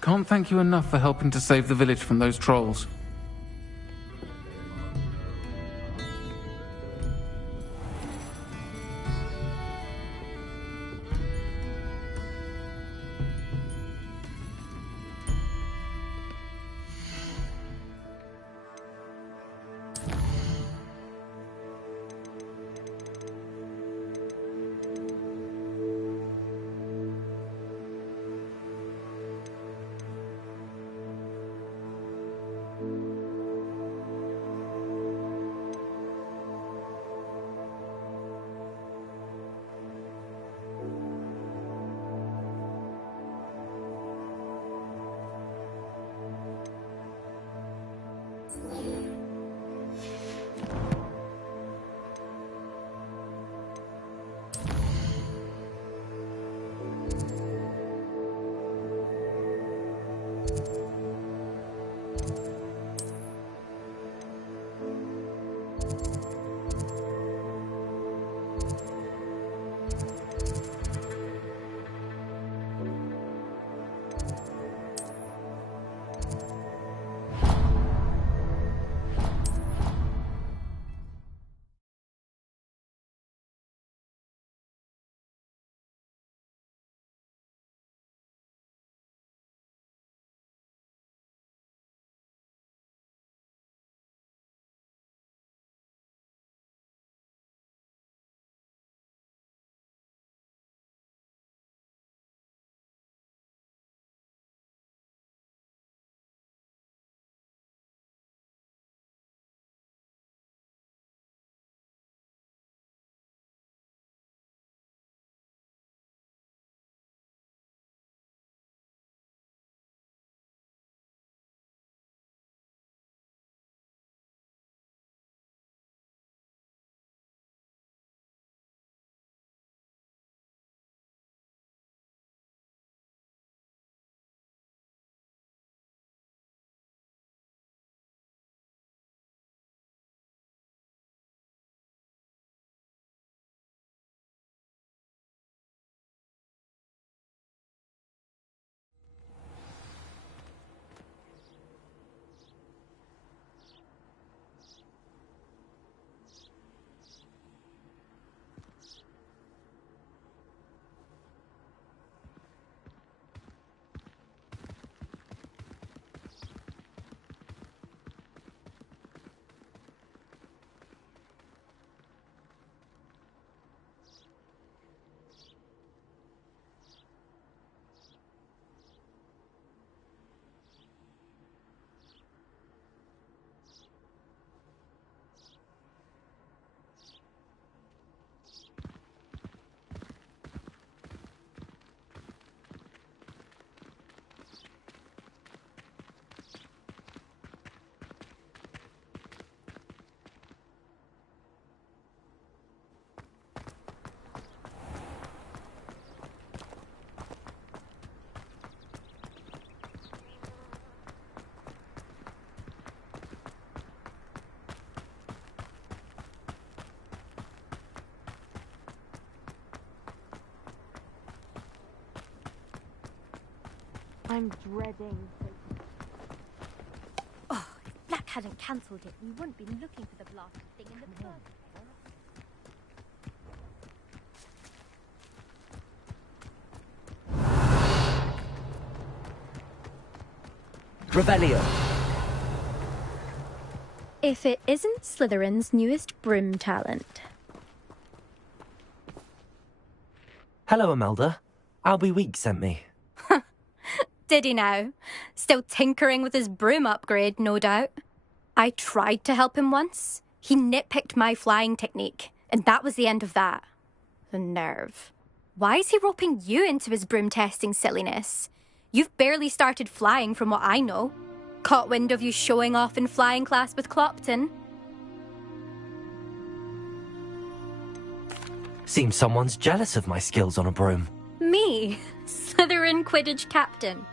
Can't thank you enough for helping to save the village from those trolls. I'm dreading. Oh, if Black hadn't cancelled it, we wouldn't be looking for the blasted thing in the first place. Revelio. If it isn't Slytherin's newest broom talent. Hello, Imelda. Albie Week sent me. Did he now? Still tinkering with his broom upgrade, no doubt. I tried to help him once. He nitpicked my flying technique, and that was the end of that. The nerve. Why is he roping you into his broom testing silliness? You've barely started flying from what I know. Caught wind of you showing off in flying class with Clopton. Seems someone's jealous of my skills on a broom. Me, Slytherin Quidditch captain.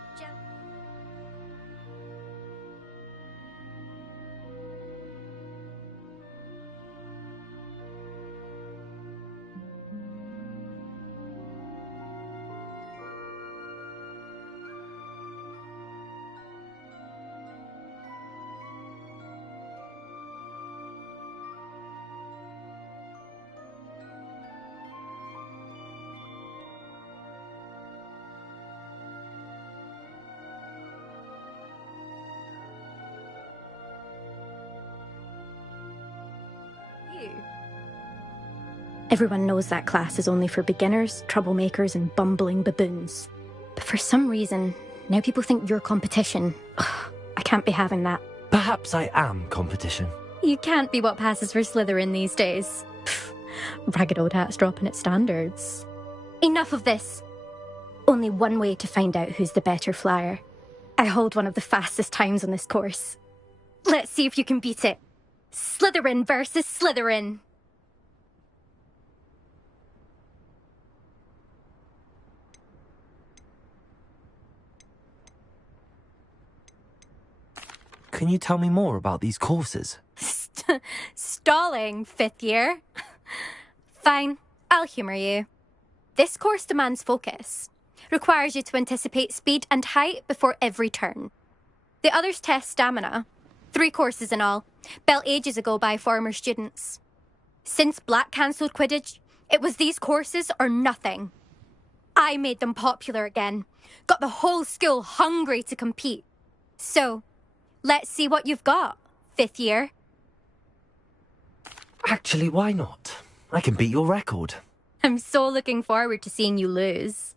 Everyone knows that class is only for beginners, troublemakers, and bumbling baboons. But for some reason, now people think you're competition. Ugh, I can't be having that. Perhaps I am competition. You can't be what passes for Slytherin these days. Pfft, ragged old hat's dropping its standards. Enough of this. Only one way to find out who's the better flyer. I hold one of the fastest times on this course. Let's see if you can beat it. Slytherin versus Slytherin. Can you tell me more about these courses? Stalling, 5th year. Fine, I'll humour you. This course demands focus. Requires you to anticipate speed and height before every turn. The others test stamina. 3 courses in all, built ages ago by former students. Since Black cancelled Quidditch, it was these courses or nothing. I made them popular again. Got the whole school hungry to compete. So, let's see what you've got, 5th year. Actually, why not? I can beat your record. I'm so looking forward to seeing you lose.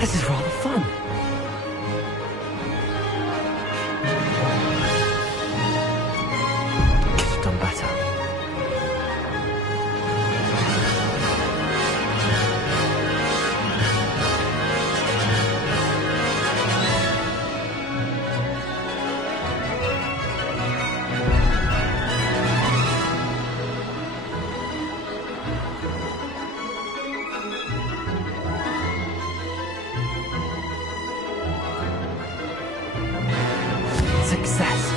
This is rather fun. Could have done better. Success.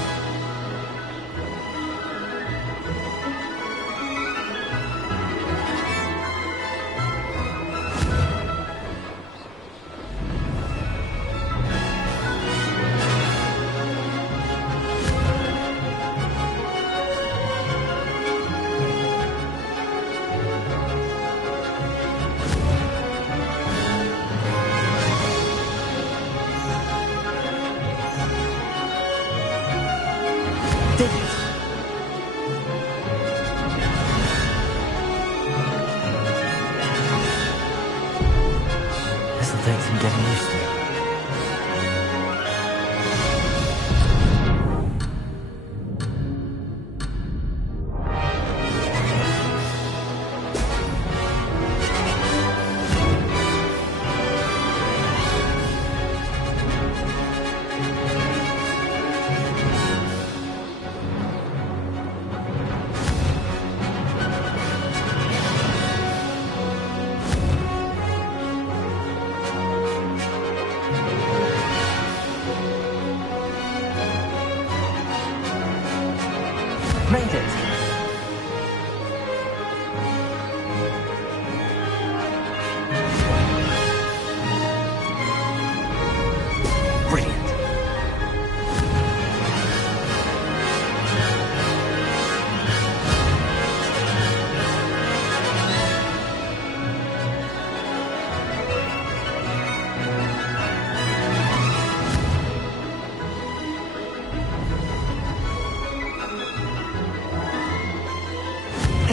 Did it? This'll take some getting used to.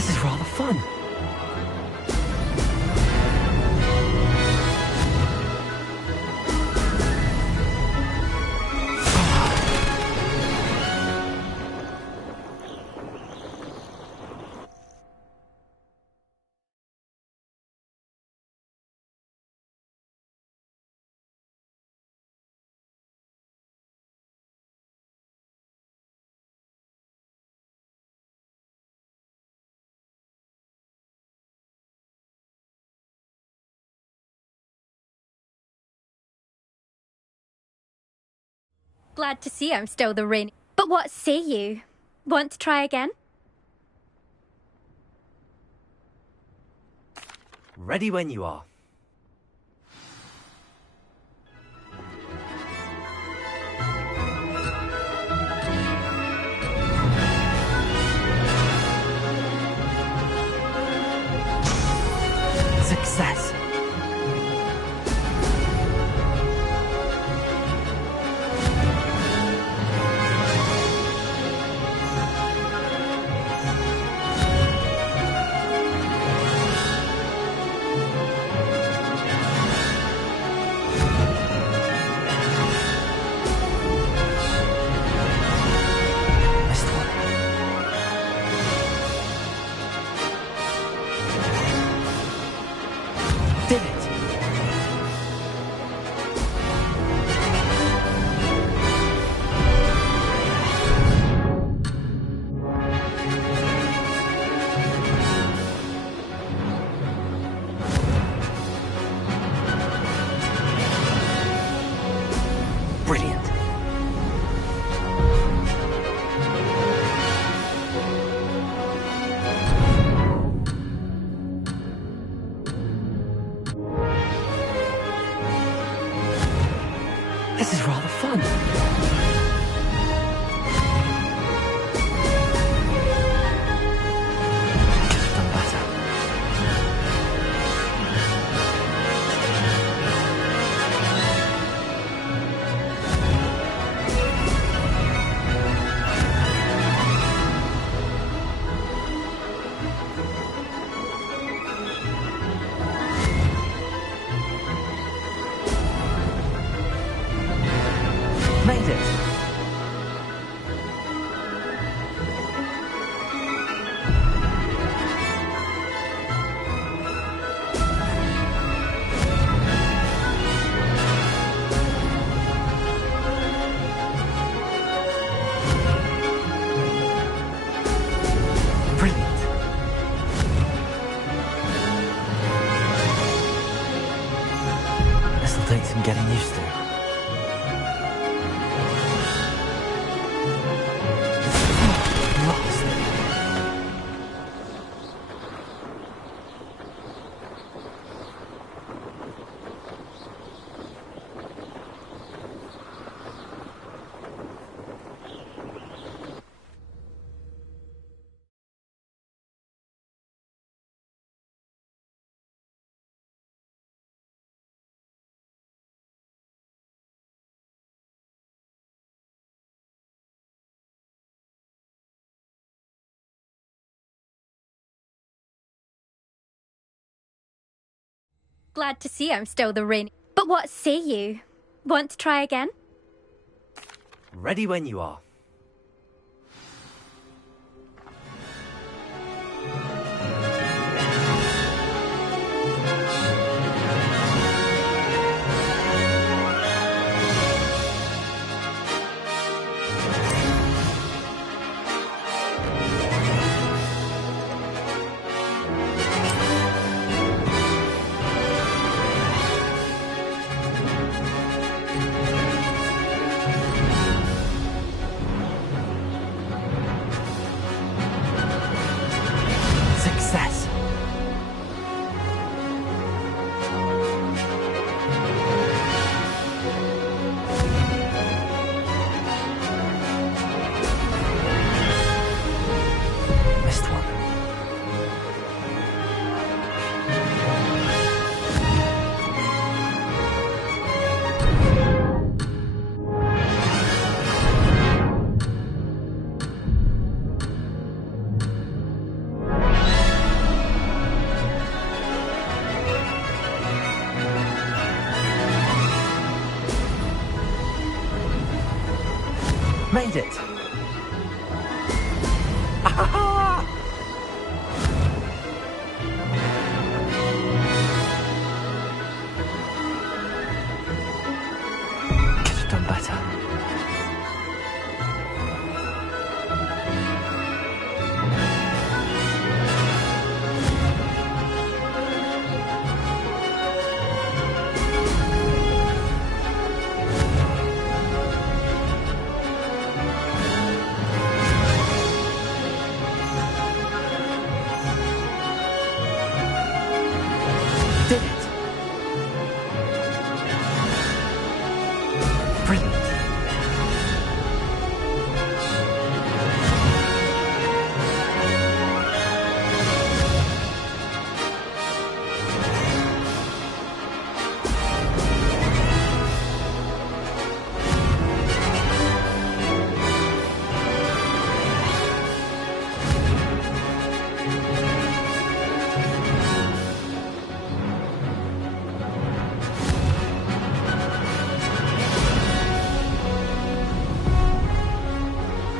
This is rather fun. Glad to see I'm still the reigning. But what say you? Want to try again? Ready when you are. Success. Did it! Brilliant. This is rather fun. Could have done better. Made it. Brilliant. This'll take some getting used to. Lost. Glad to see I'm still the reigning. But what say you? Want to try again? Ready when you are. Made it! Ah-ha-ha! Could have done better. Did it! Brilliant!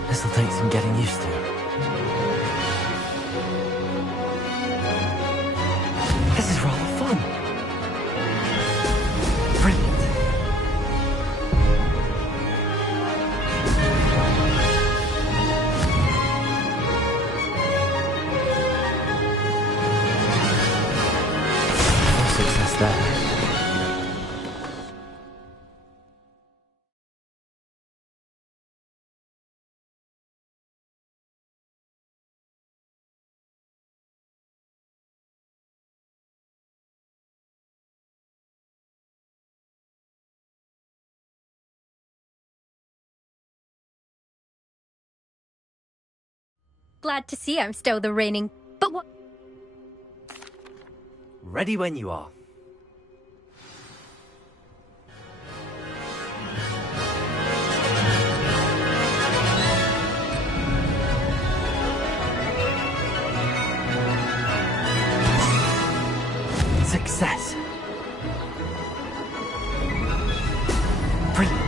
This'll take some getting used to. This is rather fun. Brilliant. No success there. Glad to see I'm still the reigning. But what? Ready when you are. Success. Brilliant.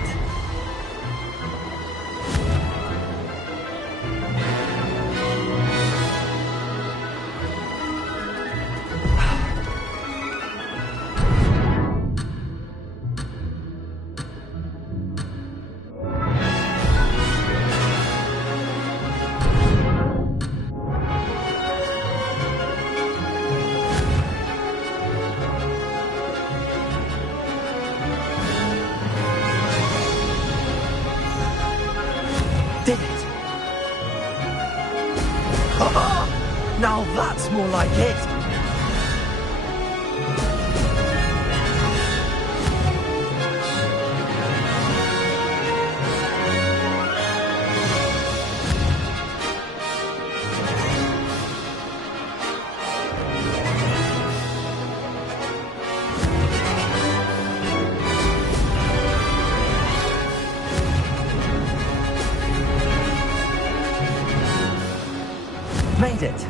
Did it! Now that's more like it! Made it!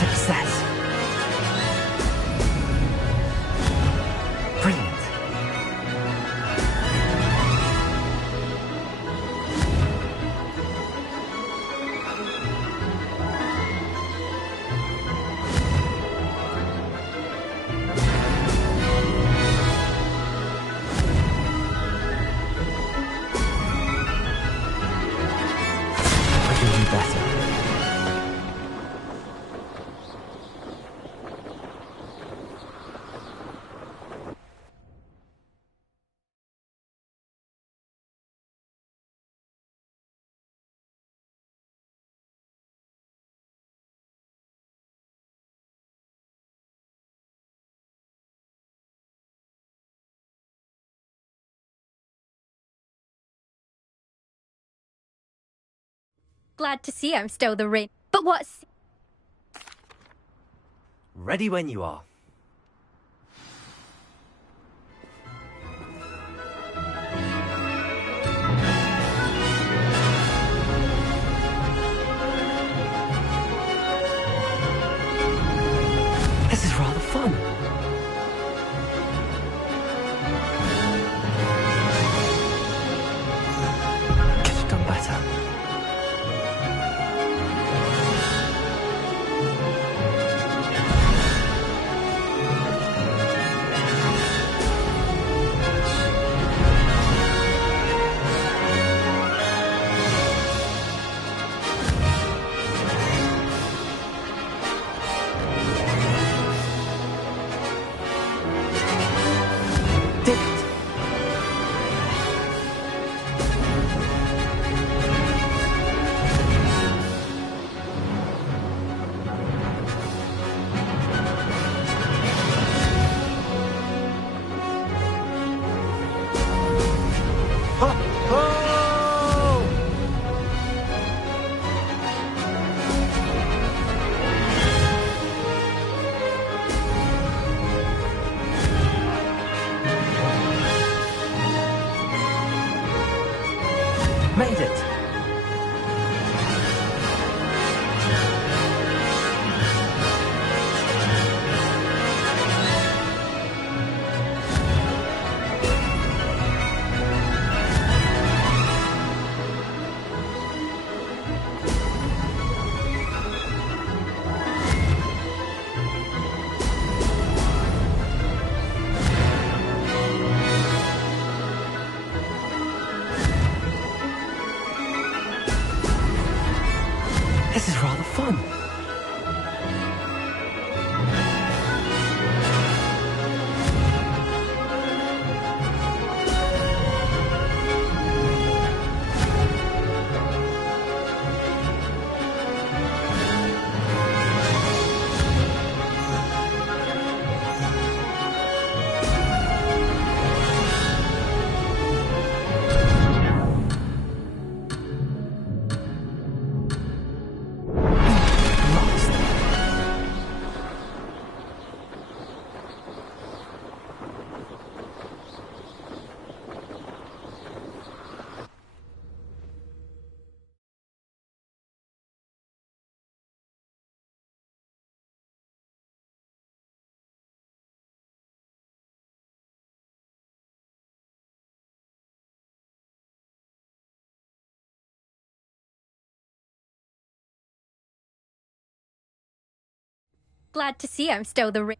Success! Brilliant! I can do better. Glad to see I'm still the rain. But what's... Ready when you are. This is rather fun. Could have done better. Did it. Ho, ho! Made it. This is rather fun. Lost. Glad to see I'm still the rain.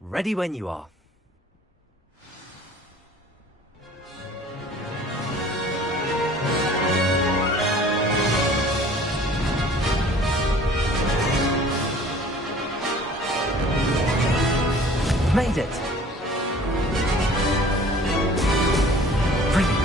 Ready when you are. Made it. Brilliant.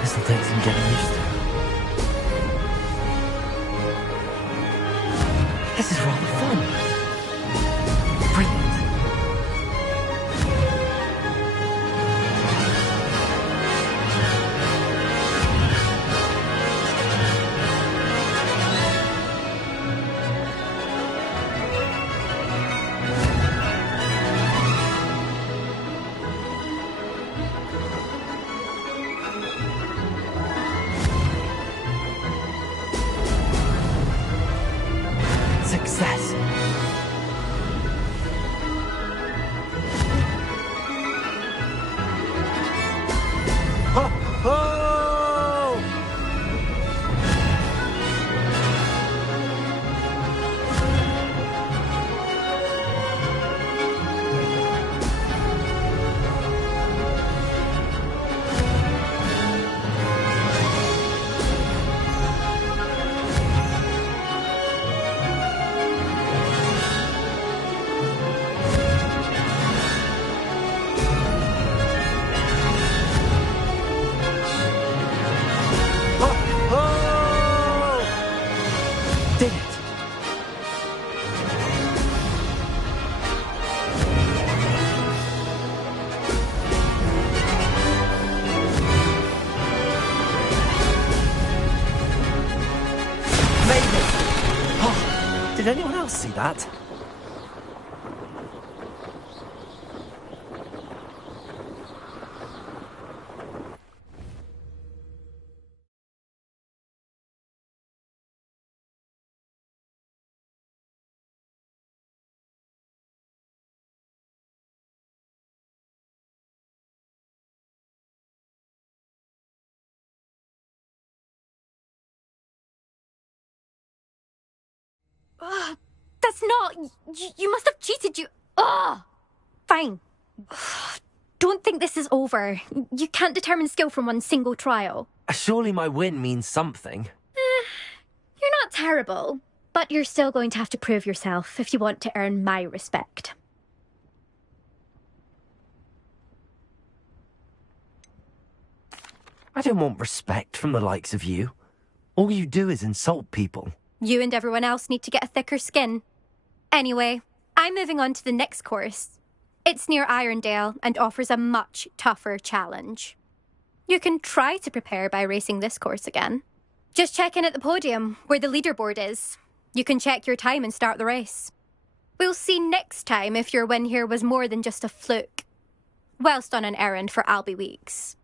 This'll take some getting used to. This is rather fun. Brilliant. Did anyone else see that? Ugh, that's not... You must have cheated, you... Ugh! Fine. Don't think this is over. You can't determine skill from one single trial. Surely my win means something. You're not terrible, but you're still going to have to prove yourself if you want to earn my respect. I don't want respect from the likes of you. All you do is insult people. You and everyone else need to get a thicker skin. Anyway, I'm moving on to the next course. It's near Irondale and offers a much tougher challenge. You can try to prepare by racing this course again. Just check in at the podium, where the leaderboard is. You can check your time and start the race. We'll see next time if your win here was more than just a fluke, whilst on an errand for Albie Weeks.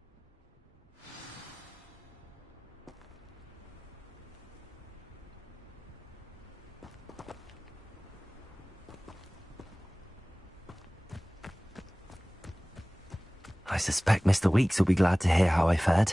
I suspect Mr. Weeks will be glad to hear how I fared.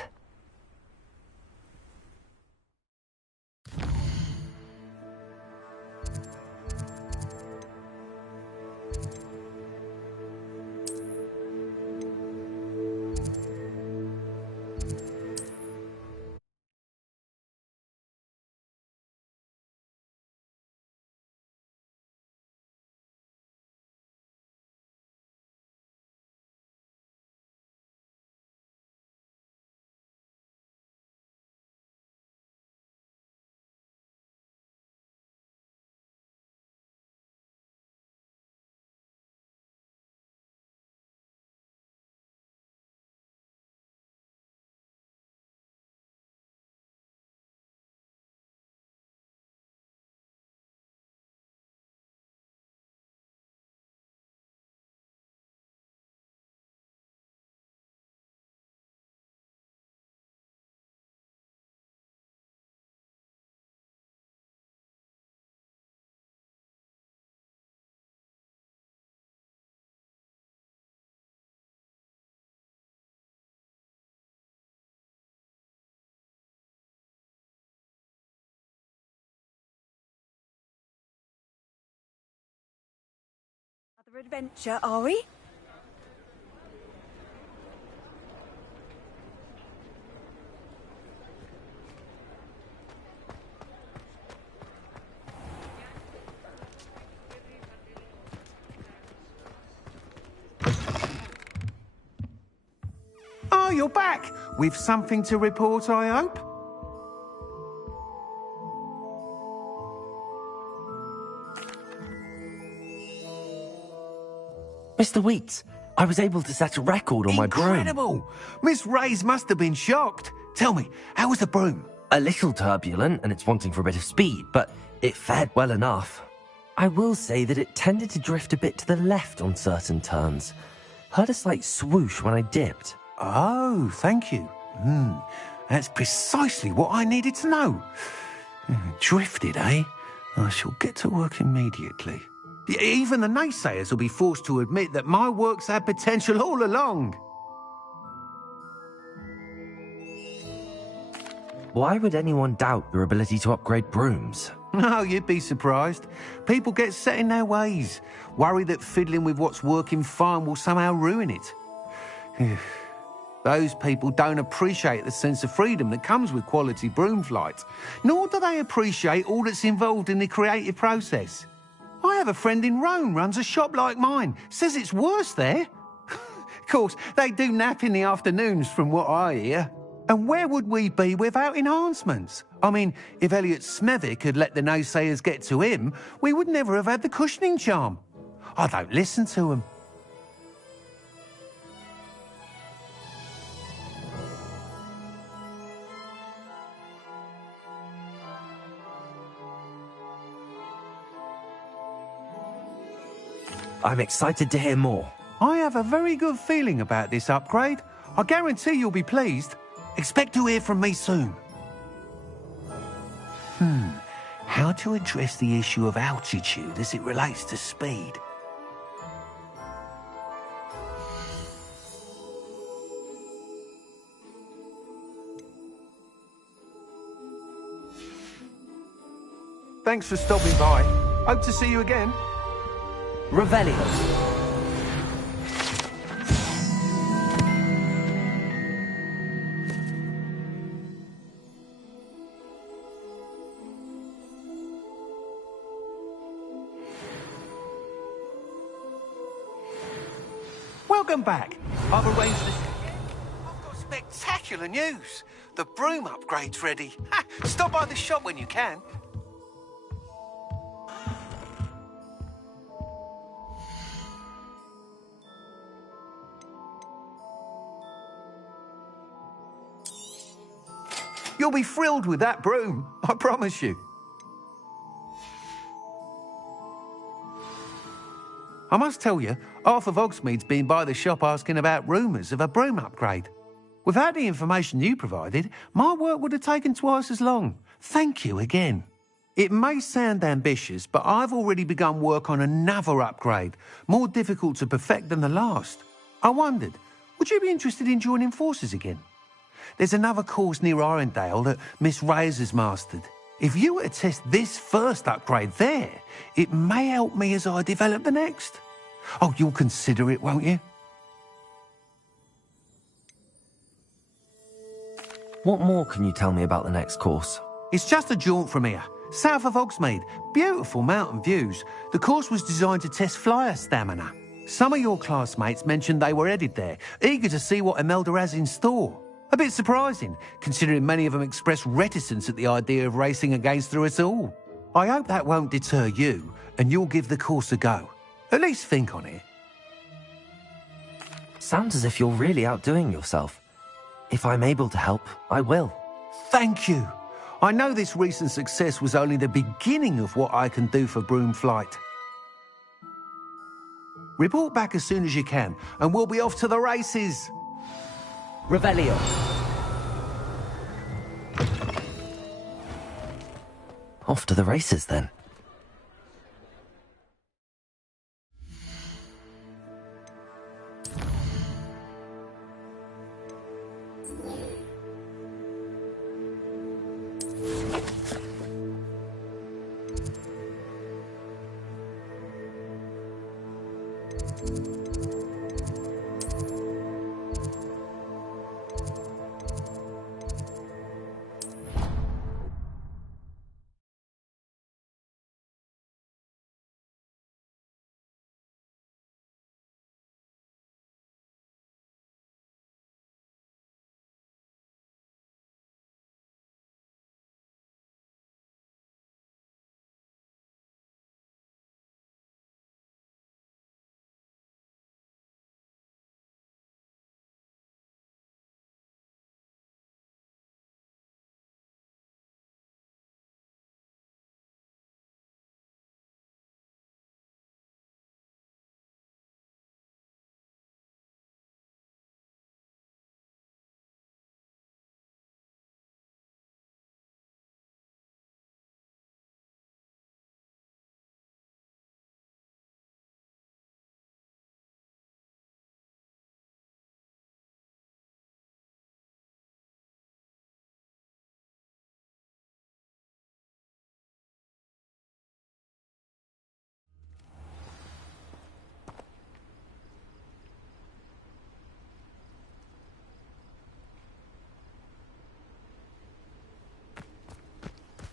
Another adventure, are we? Oh, you're back! With something to report, I hope? Mr. Weeks, I was able to set a record on my broom. Incredible! Miss Ray's must have been shocked. Tell me, how was the broom? A little turbulent, and it's wanting for a bit of speed, but it fared well enough. I will say that it tended to drift a bit to the left on certain turns. Heard a slight swoosh when I dipped. Oh, thank you. That's precisely what I needed to know. Drifted, eh? I shall get to work immediately. Even the naysayers will be forced to admit that my work's had potential all along. Why would anyone doubt your ability to upgrade brooms? No, you'd be surprised. People get set in their ways, worry that fiddling with what's working fine will somehow ruin it. Those people don't appreciate the sense of freedom that comes with quality broom flight, nor do they appreciate all that's involved in the creative process. I have a friend in Rome runs a shop like mine, says it's worse there. Of course, they do nap in the afternoons from what I hear. And where would we be without enhancements? I mean, if Elliot Smethwick had let the naysayers get to him, we would never have had the cushioning charm. I don't listen to them. I'm excited to hear more. I have a very good feeling about this upgrade. I guarantee you'll be pleased. Expect to hear from me soon. How to address the issue of altitude as it relates to speed? Thanks for stopping by. Hope to see you again. Revelio. Welcome back. I've arranged this. I've got spectacular news. The broom upgrade's ready. Ha! Stop by the shop when you can. You'll be thrilled with that broom, I promise you. I must tell you, half of Hogsmeade's been by the shop asking about rumours of a broom upgrade. Without the information you provided, my work would have taken twice as long. Thank you again. It may sound ambitious, but I've already begun work on another upgrade, more difficult to perfect than the last. I wondered, would you be interested in joining forces again? There's another course near Arendelle that Miss Reyes has mastered. If you were to test this first upgrade there, it may help me as I develop the next. Oh, you'll consider it, won't you? What more can you tell me about the next course? It's just a jaunt from here, south of Hogsmeade. Beautiful mountain views. The course was designed to test flyer stamina. Some of your classmates mentioned they were headed there, eager to see what Imelda has in store. A bit surprising, considering many of them expressed reticence at the idea of racing against her at all. I hope that won't deter you, and you'll give the course a go. At least think on it. Sounds as if you're really outdoing yourself. If I'm able to help, I will. Thank you. I know this recent success was only the beginning of what I can do for broom flight. Report back as soon as you can, and we'll be off to the races. Revelio. Off to the races, then.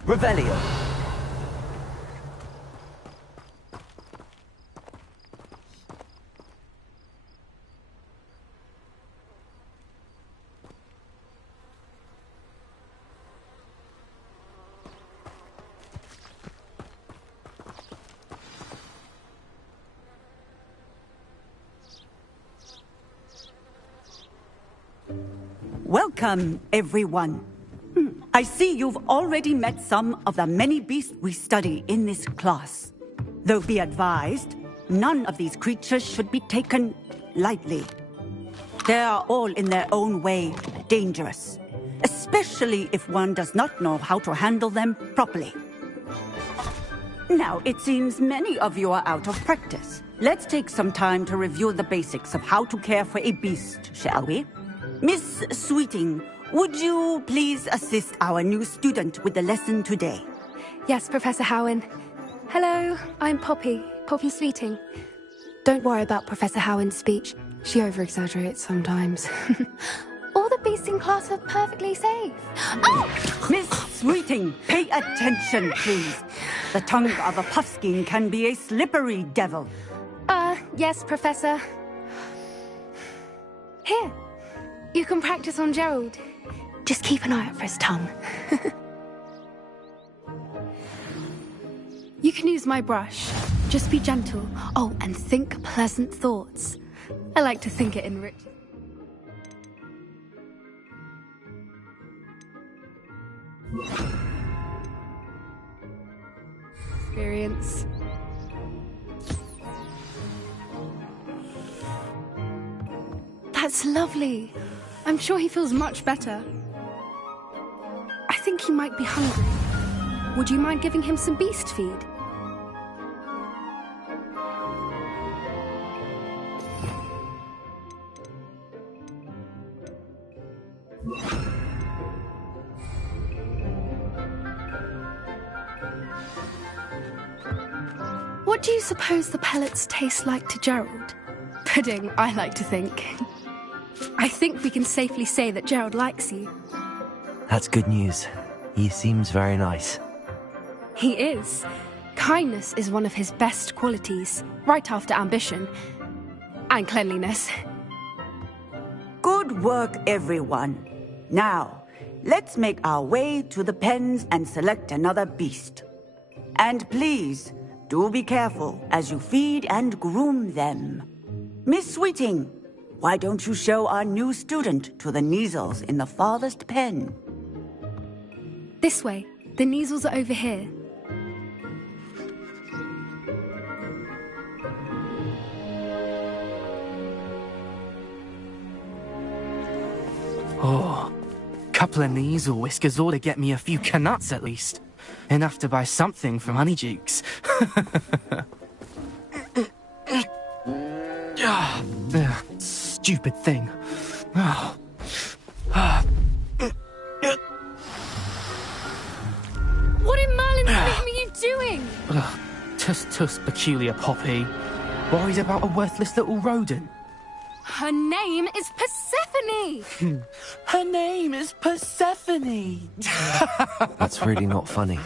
Revelio. Welcome, everyone. I see you've already met some of the many beasts we study in this class. Though be advised, none of these creatures should be taken lightly. They are all in their own way dangerous, especially if one does not know how to handle them properly. Now, it seems many of you are out of practice. Let's take some time to review the basics of how to care for a beast, shall we? Miss Sweeting, would you please assist our new student with the lesson today? Yes, Professor Howen. Hello, I'm Poppy Sweeting. Don't worry about Professor Howen's speech. She over-exaggerates sometimes. All the beasts in class are perfectly safe. Oh! Miss Sweeting, pay attention, please. The tongue of a puffskein can be a slippery devil. Yes, Professor. Here, you can practice on Gerald. Just keep an eye out for his tongue. You can use my brush. Just be gentle. Oh, and think pleasant thoughts. I like to think it enriches. Experience. That's lovely. I'm sure he feels much better. I think he might be hungry. Would you mind giving him some beast feed? What do you suppose the pellets taste like to Gerald? Pudding, I like to think. I think we can safely say that Gerald likes you. That's good news. He seems very nice. He is. Kindness is one of his best qualities, right after ambition. And cleanliness. Good work, everyone. Now, let's make our way to the pens and select another beast. And please, do be careful as you feed and groom them. Miss Sweeting, why don't you show our new student to the Neasels in the farthest pen? This way. The Neasels are over here. Oh, couple of Neasel whiskers ought to get me a few canuts at least. Enough to buy something from Honeydukes. Stupid thing. What in Merlin's name are you doing? Tuss, peculiar Poppy. Worried about a worthless little rodent. Her name is Persephone! Her name is Persephone! That's really not funny.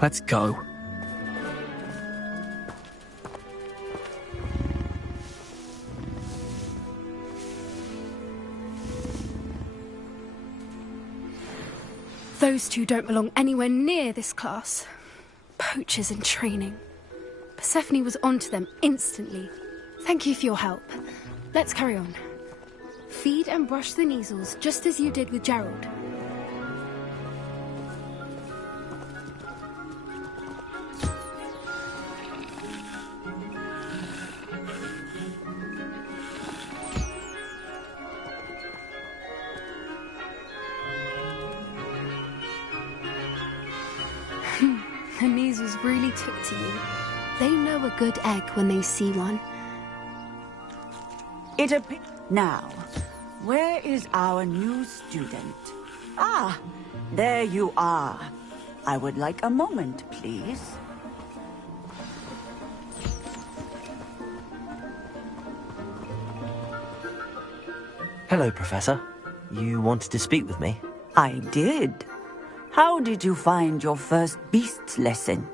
Let's go. Those two don't belong anywhere near this class. Poachers in training. Persephone was onto them instantly. Thank you for your help. Let's carry on. Feed and brush the Neasels just as you did with Gerald. The Neasels really took to you. They know a good egg when they see one. Now, where is our new student? Ah, there you are. I would like a moment, please. Hello, Professor. You wanted to speak with me? I did. How did you find your first beasts lesson?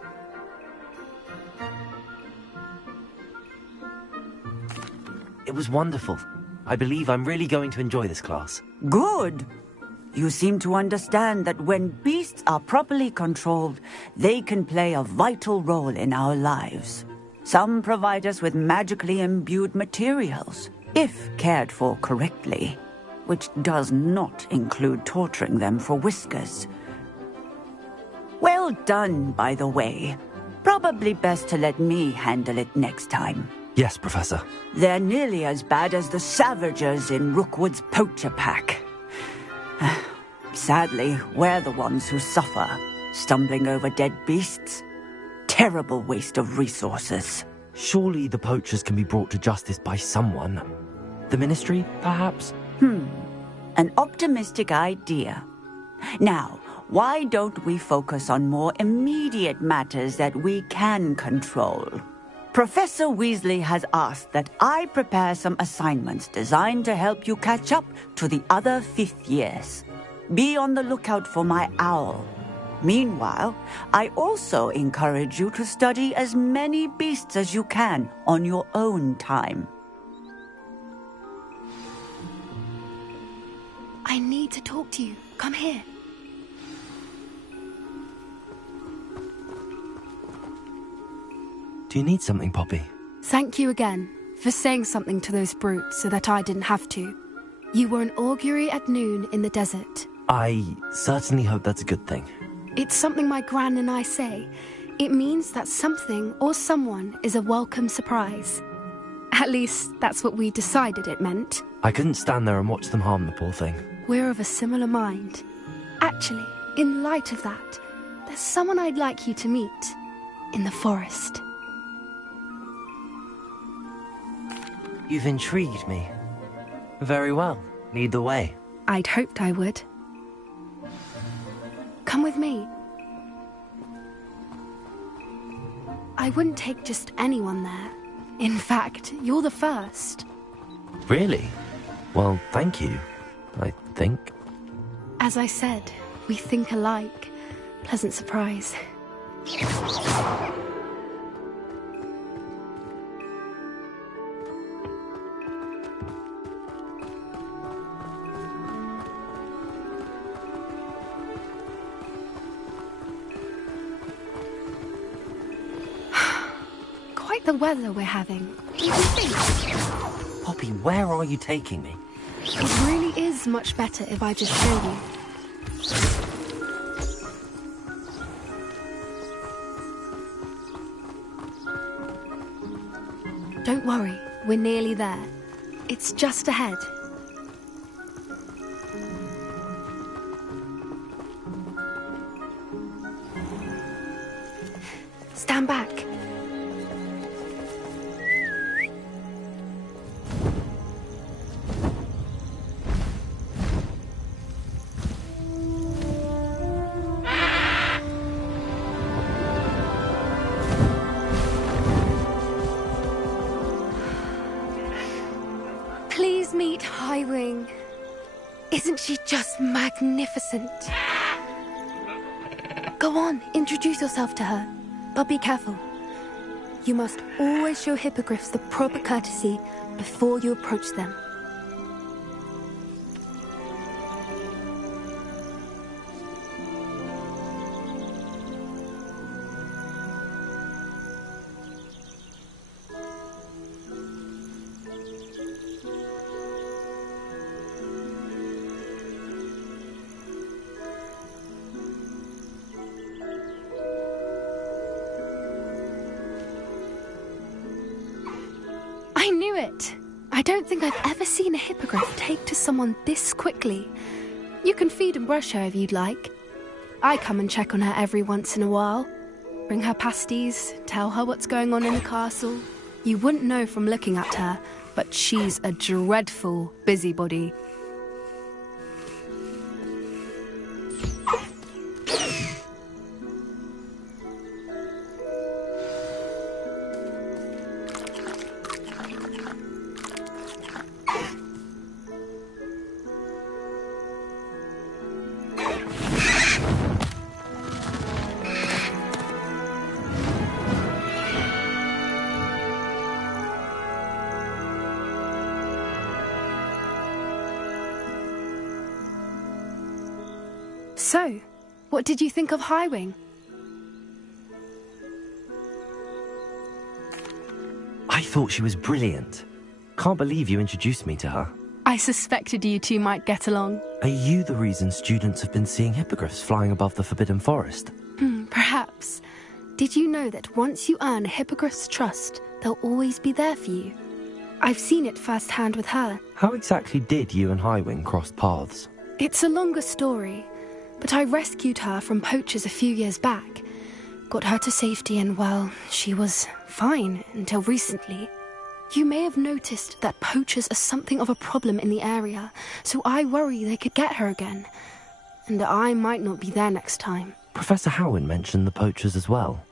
It was wonderful. I believe I'm really going to enjoy this class. Good. You seem to understand that when beasts are properly controlled, they can play a vital role in our lives. Some provide us with magically imbued materials, if cared for correctly, which does not include torturing them for whiskers. Well done, by the way. Probably best to let me handle it next time. Yes, Professor. They're nearly as bad as the Savagers in Rookwood's poacher pack. Sadly, we're the ones who suffer, stumbling over dead beasts. Terrible waste of resources. Surely the poachers can be brought to justice by someone. The Ministry, perhaps? An optimistic idea. Now, why don't we focus on more immediate matters that we can control? Professor Weasley has asked that I prepare some assignments designed to help you catch up to the other 5th years. Be on the lookout for my owl. Meanwhile, I also encourage you to study as many beasts as you can on your own time. I need to talk to you. Come here. Do you need something, Poppy? Thank you again for saying something to those brutes so that I didn't have to. You were an augury at noon in the desert. I certainly hope that's a good thing. It's something my gran and I say. It means that something or someone is a welcome surprise. At least, that's what we decided it meant. I couldn't stand there and watch them harm the poor thing. We're of a similar mind. Actually, in light of that, there's someone I'd like you to meet. In the forest. You've intrigued me. Very well. Lead the way. I'd hoped I would. Come with me. I wouldn't take just anyone there. In fact, you're the first. Really? Well, thank you, I think. As I said, we think alike. Pleasant surprise. Quite the weather we're having. What do you think? Poppy, where are you taking me? It really is much better if I just show you. Don't worry, we're nearly there. It's just ahead. Stand back. Please meet Highwing. Isn't she just magnificent? Go on, introduce yourself to her. But be careful. You must always show hippogriffs the proper courtesy before you approach them. I knew it! I don't think I've ever seen a hippogriff take to someone this quickly. You can feed and brush her if you'd like. I come and check on her every once in a while. Bring her pasties, tell her what's going on in the castle. You wouldn't know from looking at her, but she's a dreadful busybody. So, what did you think of Highwing? I thought she was brilliant. Can't believe you introduced me to her. I suspected you two might get along. Are you the reason students have been seeing hippogriffs flying above the Forbidden Forest? Perhaps. Perhaps. Did you know that once you earn a hippogriff's trust, they'll always be there for you? I've seen it firsthand with her. How exactly did you and Highwing cross paths? It's a longer story, but I rescued her from poachers a few years back. Got her to safety and, well, she was fine until recently. You may have noticed that poachers are something of a problem in the area, so I worry they could get her again. And I might not be there next time. Professor Howin mentioned the poachers as well.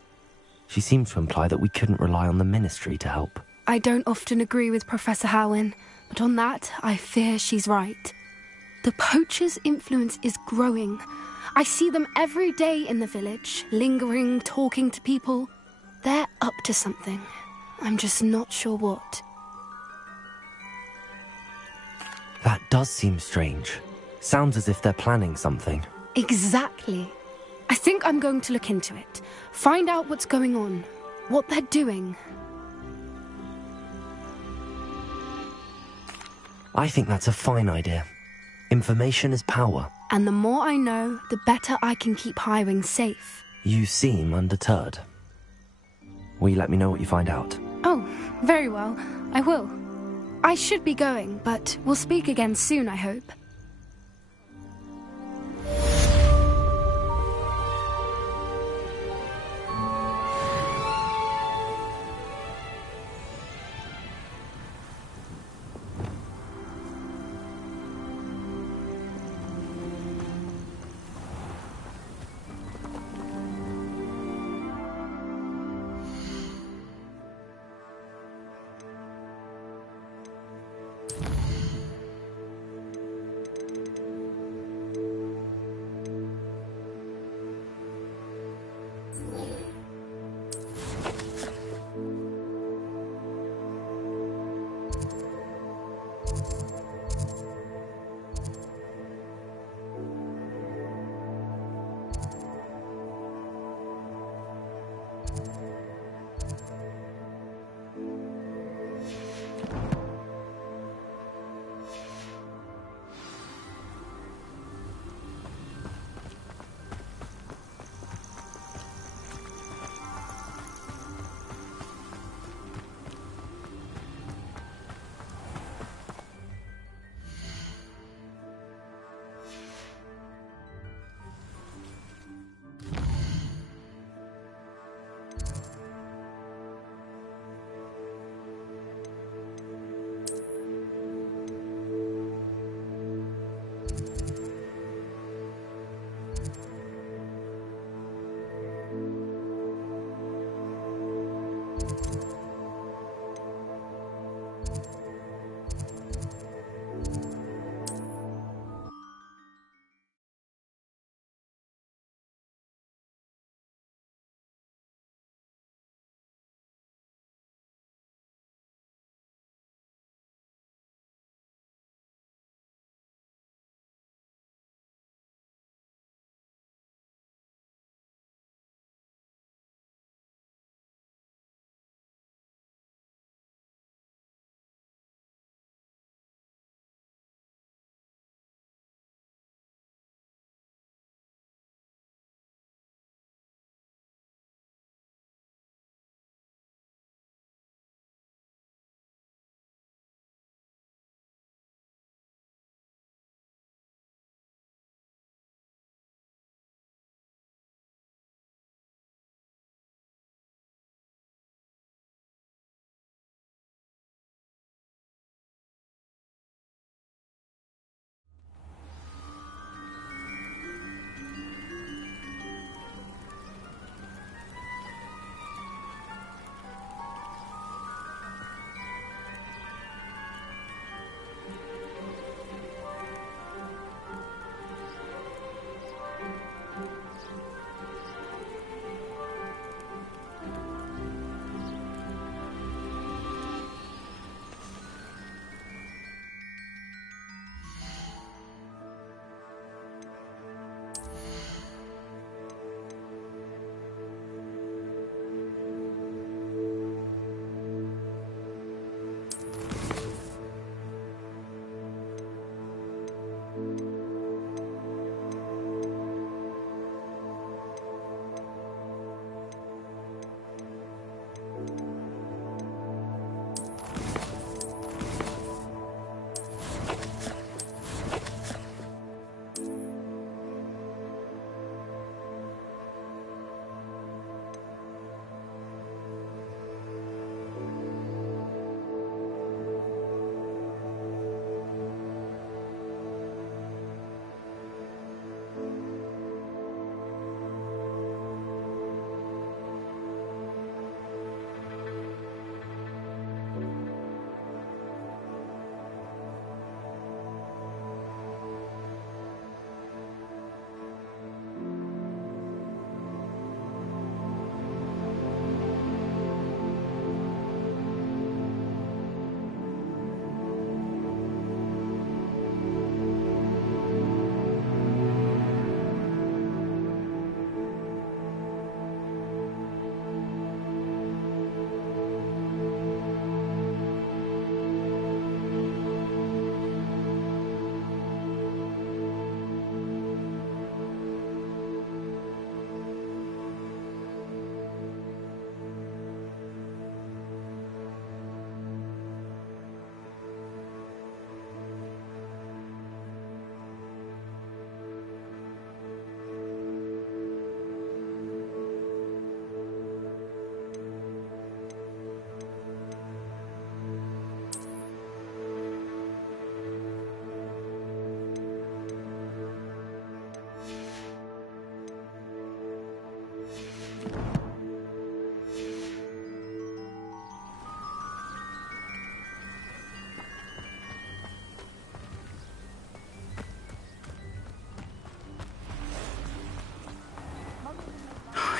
She seemed to imply that we couldn't rely on the Ministry to help. I don't often agree with Professor Howin, but on that, I fear she's right. The poachers' influence is growing. I see them every day in the village, lingering, talking to people. They're up to something. I'm just not sure what. That does seem strange. Sounds as if they're planning something. Exactly. I think I'm going to look into it. Find out what's going on, what they're doing. I think that's a fine idea. Information is power. And the more I know, the better I can keep Highwing safe. You seem undeterred. Will you let me know what you find out? Oh, very well. I will. I should be going, but we'll speak again soon, I hope.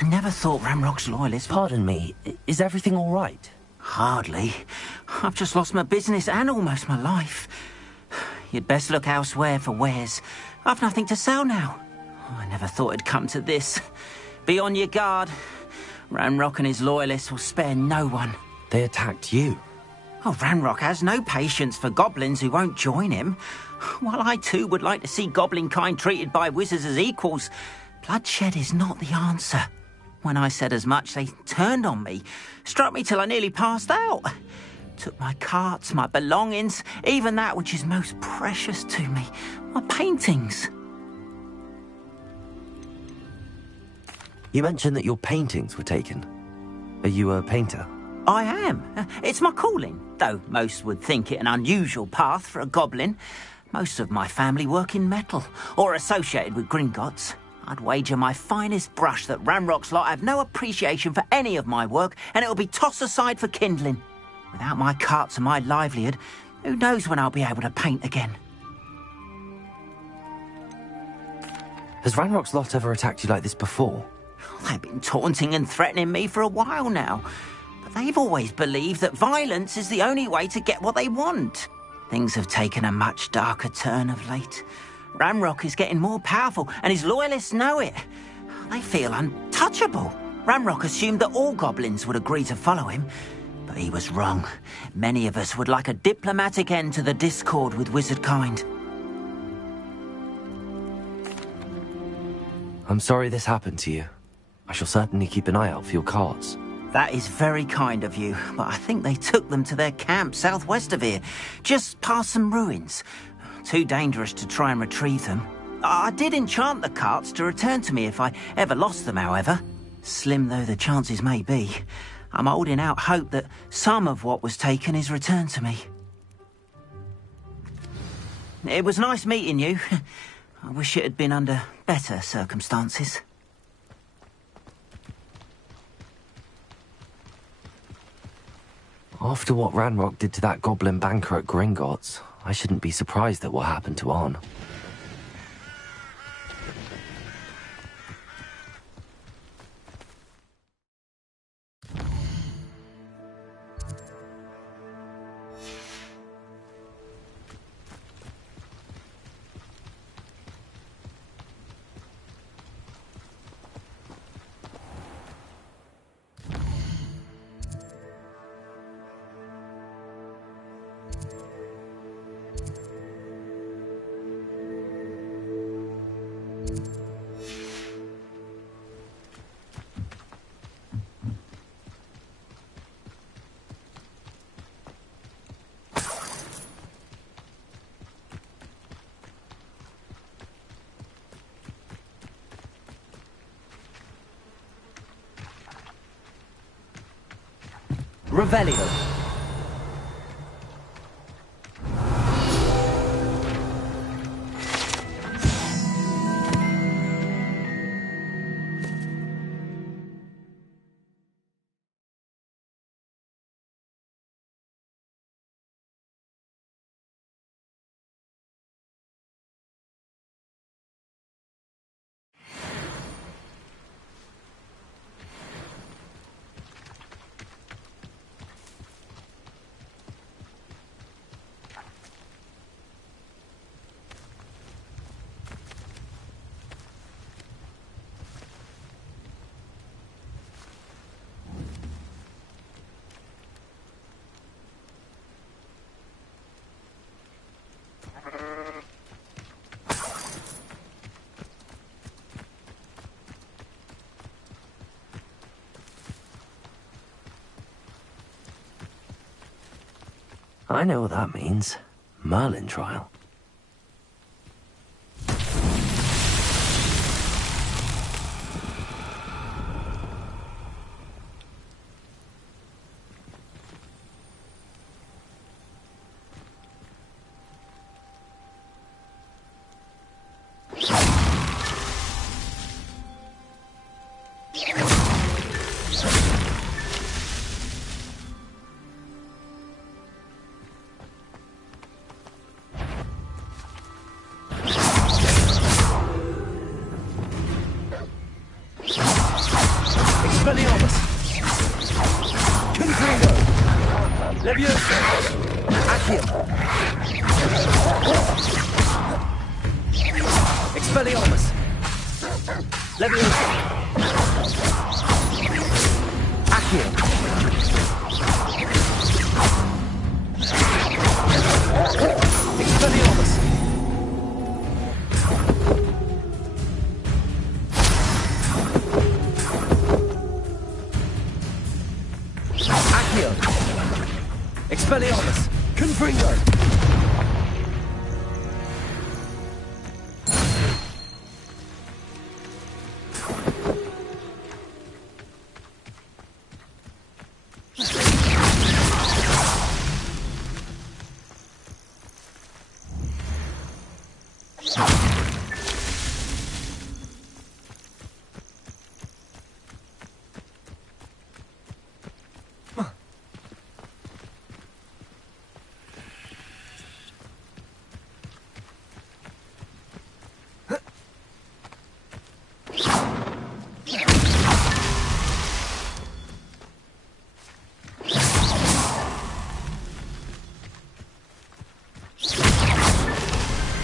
never thought Ramrock's loyalists... Pardon me, is everything all right? Hardly. I've just lost my business and almost my life. You'd best look elsewhere for wares. I've nothing to sell now. I never thought it'd come to this. Be on your guard. Ranrock and his loyalists will spare no one. They attacked you. Oh, Ranrock has no patience for goblins who won't join him. While I too would like to see goblin kind treated by wizards as equals, bloodshed is not the answer. When I said as much, they turned on me, struck me till I nearly passed out. Took my carts, my belongings, even that which is most precious to me, my paintings. You mentioned that your paintings were taken. Are you a painter? I am. It's my calling, though most would think it an unusual path for a goblin. Most of my family work in metal, or associated with Gringotts. I'd wager my finest brush that Ranrock's lot have no appreciation for any of my work, and it'll be tossed aside for kindling. Without my carts and my livelihood, who knows when I'll be able to paint again. Has Ranrock's lot ever attacked you like this before? They've been taunting and threatening me for a while now. But they've always believed that violence is the only way to get what they want. Things have taken a much darker turn of late. Ranrock is getting more powerful, and his loyalists know it. They feel untouchable. Ranrock assumed that all goblins would agree to follow him. But he was wrong. Many of us would like a diplomatic end to the discord with wizard kind. I'm sorry this happened to you. I shall certainly keep an eye out for your carts. That is very kind of you, but I think they took them to their camp southwest of here, just past some ruins. Too dangerous to try and retrieve them. I did enchant the carts to return to me if I ever lost them, however. Slim though the chances may be, I'm holding out hope that some of what was taken is returned to me. It was nice meeting you. I wish it had been under better circumstances. After what Ranrock did to that goblin banker at Gringotts, I shouldn't be surprised at what happened to Arn. Revelio. I know what that means. Merlin trial. Leviosa! Accio! Expelliarmus! Leviosa! Accio! Expelliarmus! Accio! Expelliarmus! Confringo!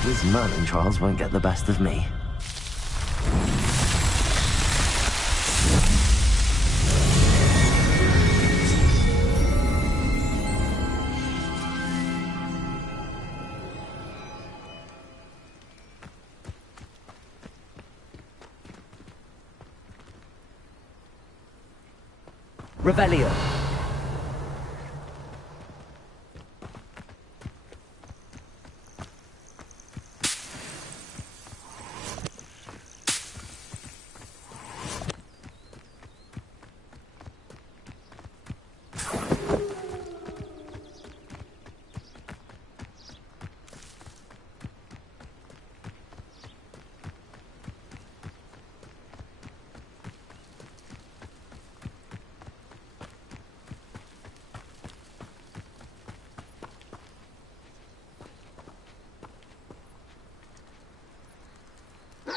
These Merlin trials won't get the best of me. Revelio.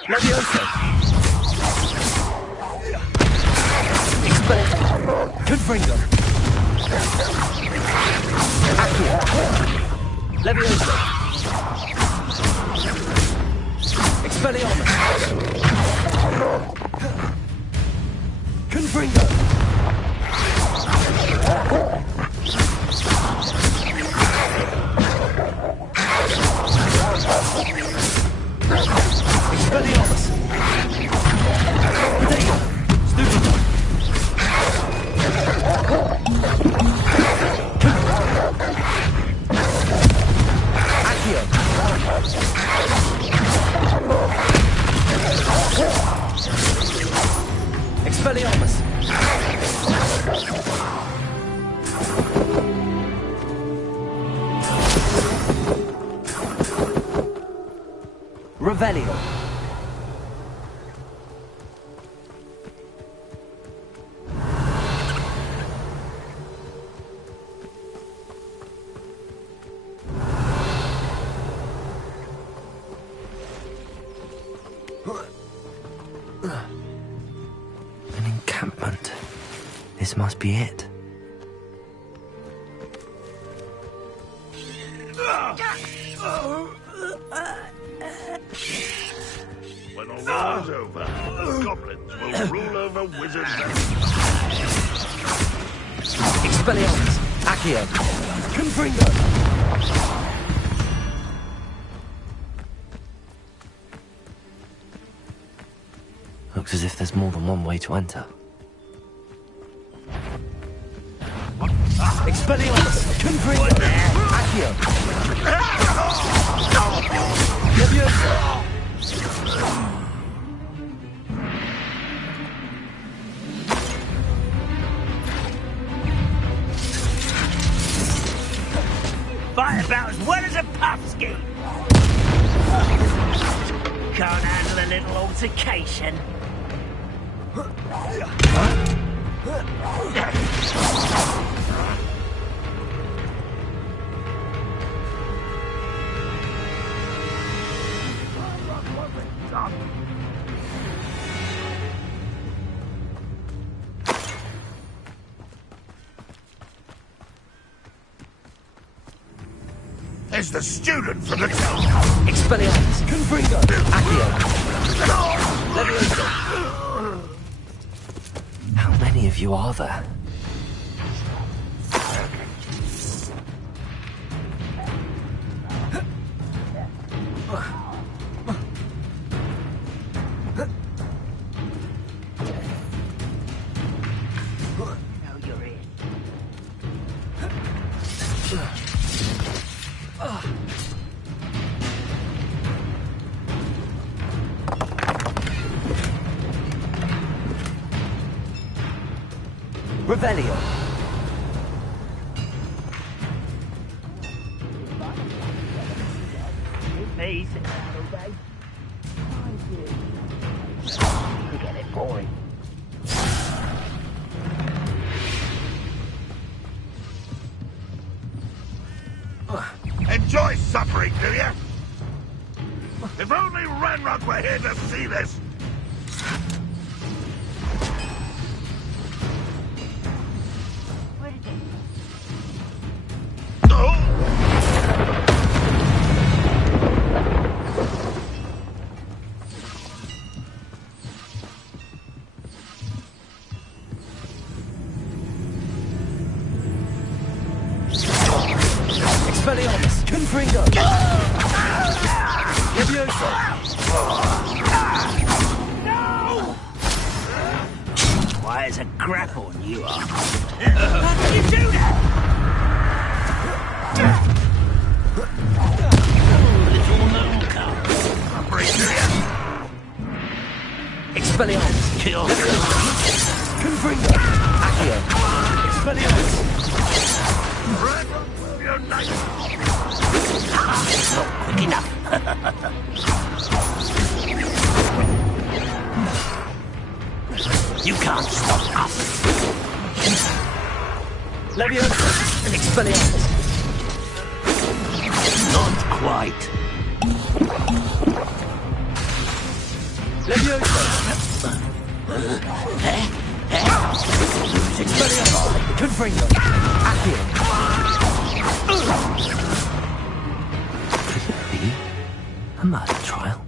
Leviosa! Confringo! Accio! Leviosa! Expelliarmus! Confringo! Expelliarmus! Potato! Stupid! Accio! Expelliarmus! Revelio! An encampment. This must be it. When all war is over, goblins will rule over wizards and... Expelliarmus! Accio! Confringo! Looks as if there's more than one way to enter. Expelliarmus! Confringo! Accio! Leviosa! Fight about as well as a puffsky. Can't handle a little altercation. It's the student from the town. Expelliarmus! Confringo! Accio! Levioso! How many of you are there? Revelio. Get it, boy. Enjoy suffering, do you? If only Ranrock were here to see this. Expelliarmus! Confringo! Levioso! Why, it's a grapple and you are. How did you do that? Little no-come. Expelliarmus! Kill. Confringo! Accio! Expelliarmus! You're nice. Not quick enough. You can't stop us. Levioso! Expelliarmus! Not quite. Levioso! Expelliarmus! Confringo! Accio! Could it be a murder trial?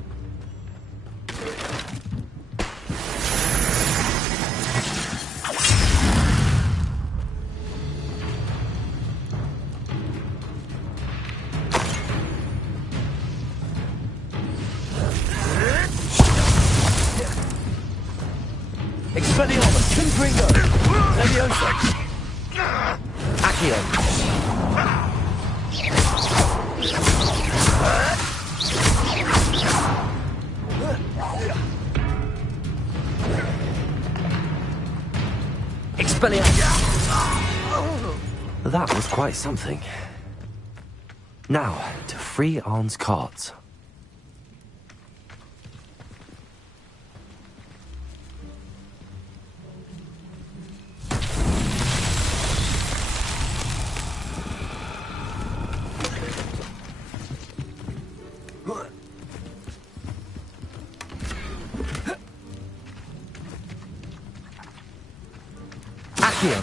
Expelliarmus! Confringo! Levioso! Accio! Expelliarmus! That was quite something. Now, to free Arn's cards. Accio!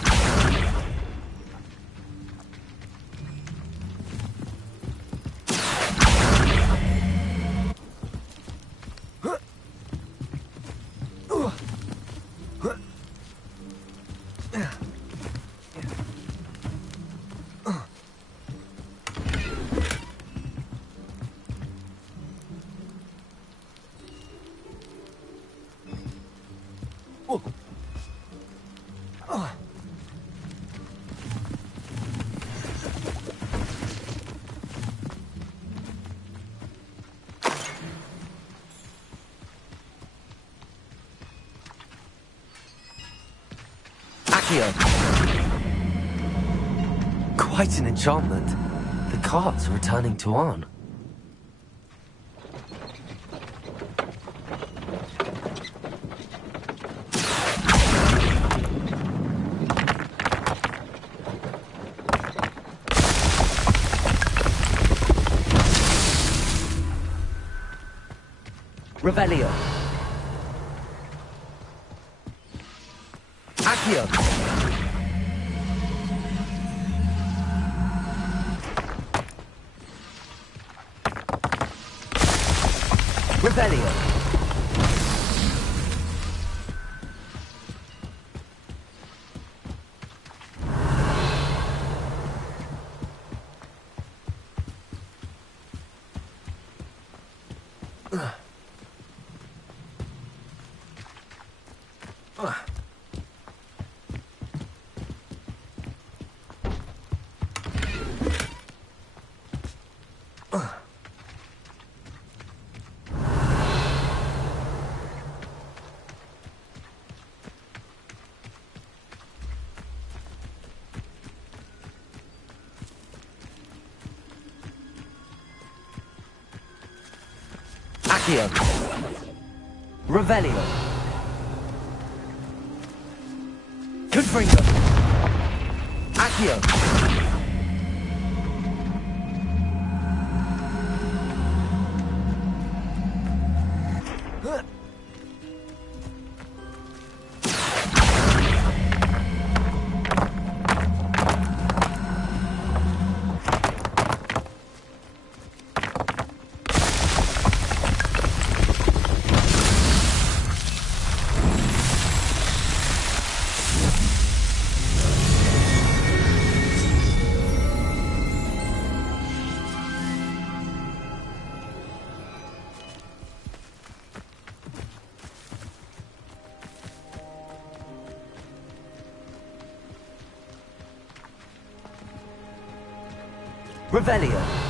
Quite an enchantment. The cards are returning to Arn. Revelio. Accio. Accio. Revelio. Confringo. Accio. Revelio.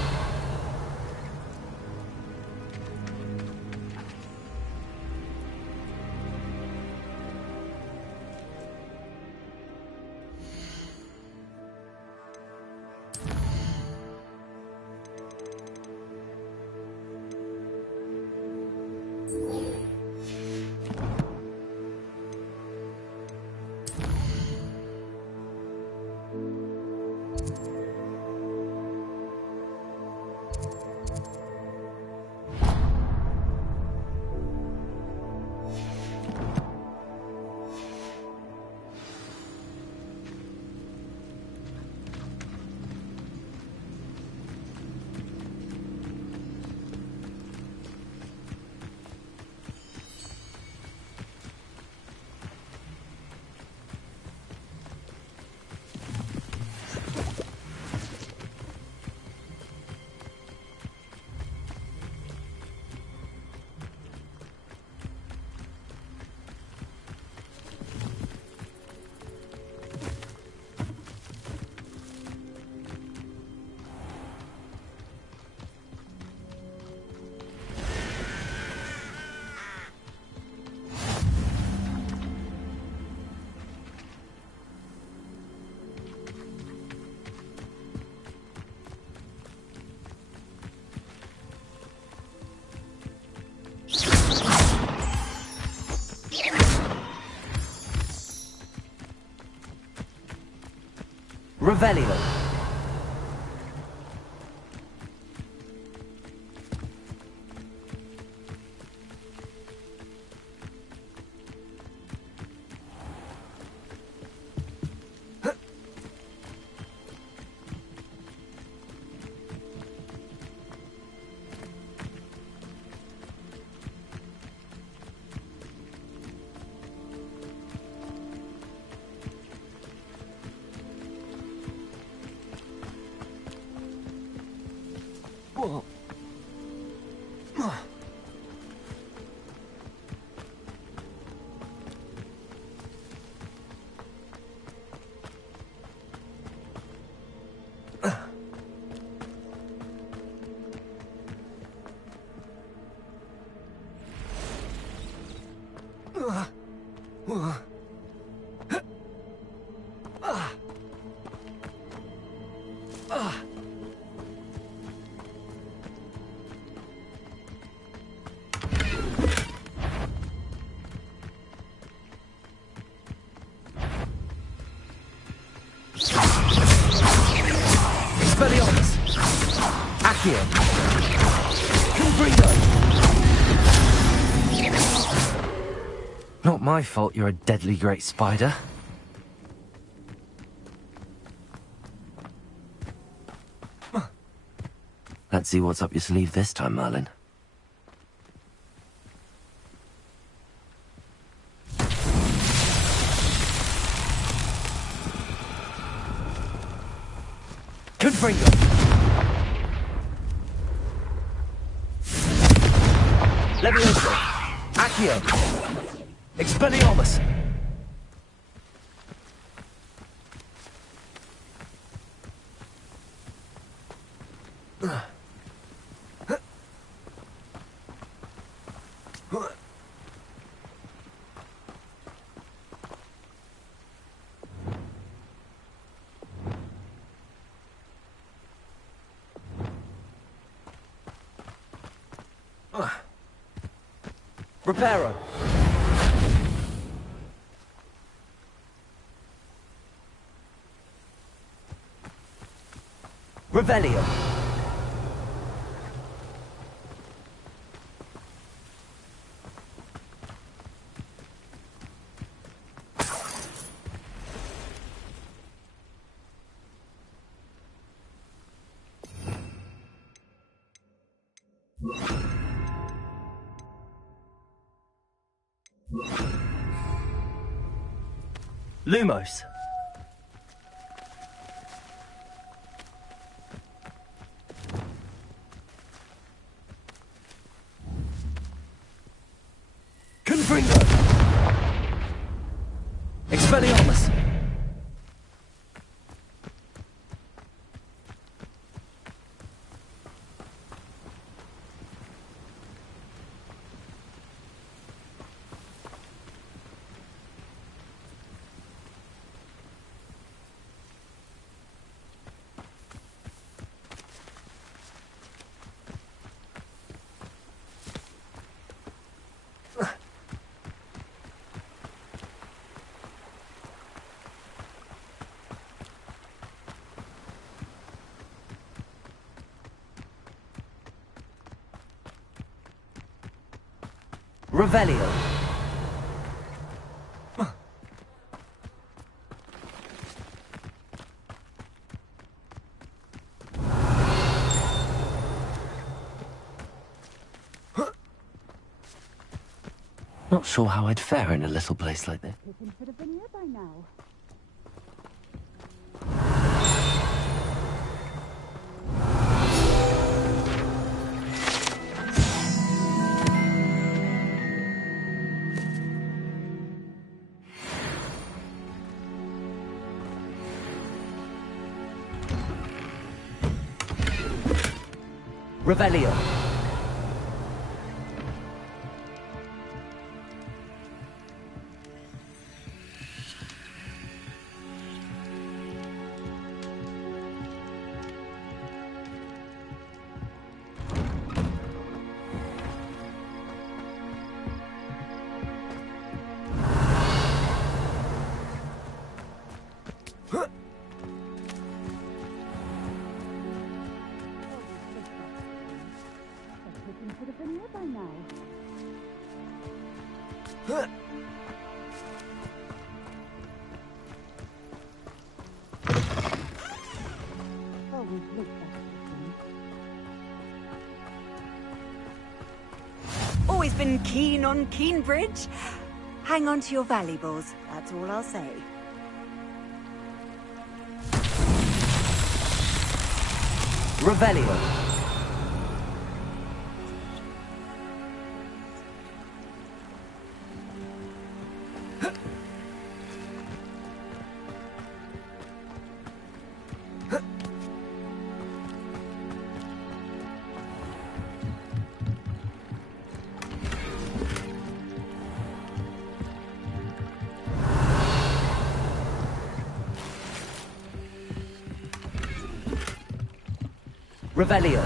Revelio. Expelliarmus! Accio! Confringo! Not my fault you're a deadly great spider. Let's see what's up your sleeve this time, Merlin. Confringo! Levioso! Accio! Expelliarmus! Reparo. Revelio. Lumos. Confringo. Expelliarmus. Revelio. Not sure how I'd fare in a little place like this. Should have been here by now. Revelio. Should have been here by now. Always looked like always been keen on Keenbridge. Hang on to your valuables, that's all I'll say. Revelio. Revelio.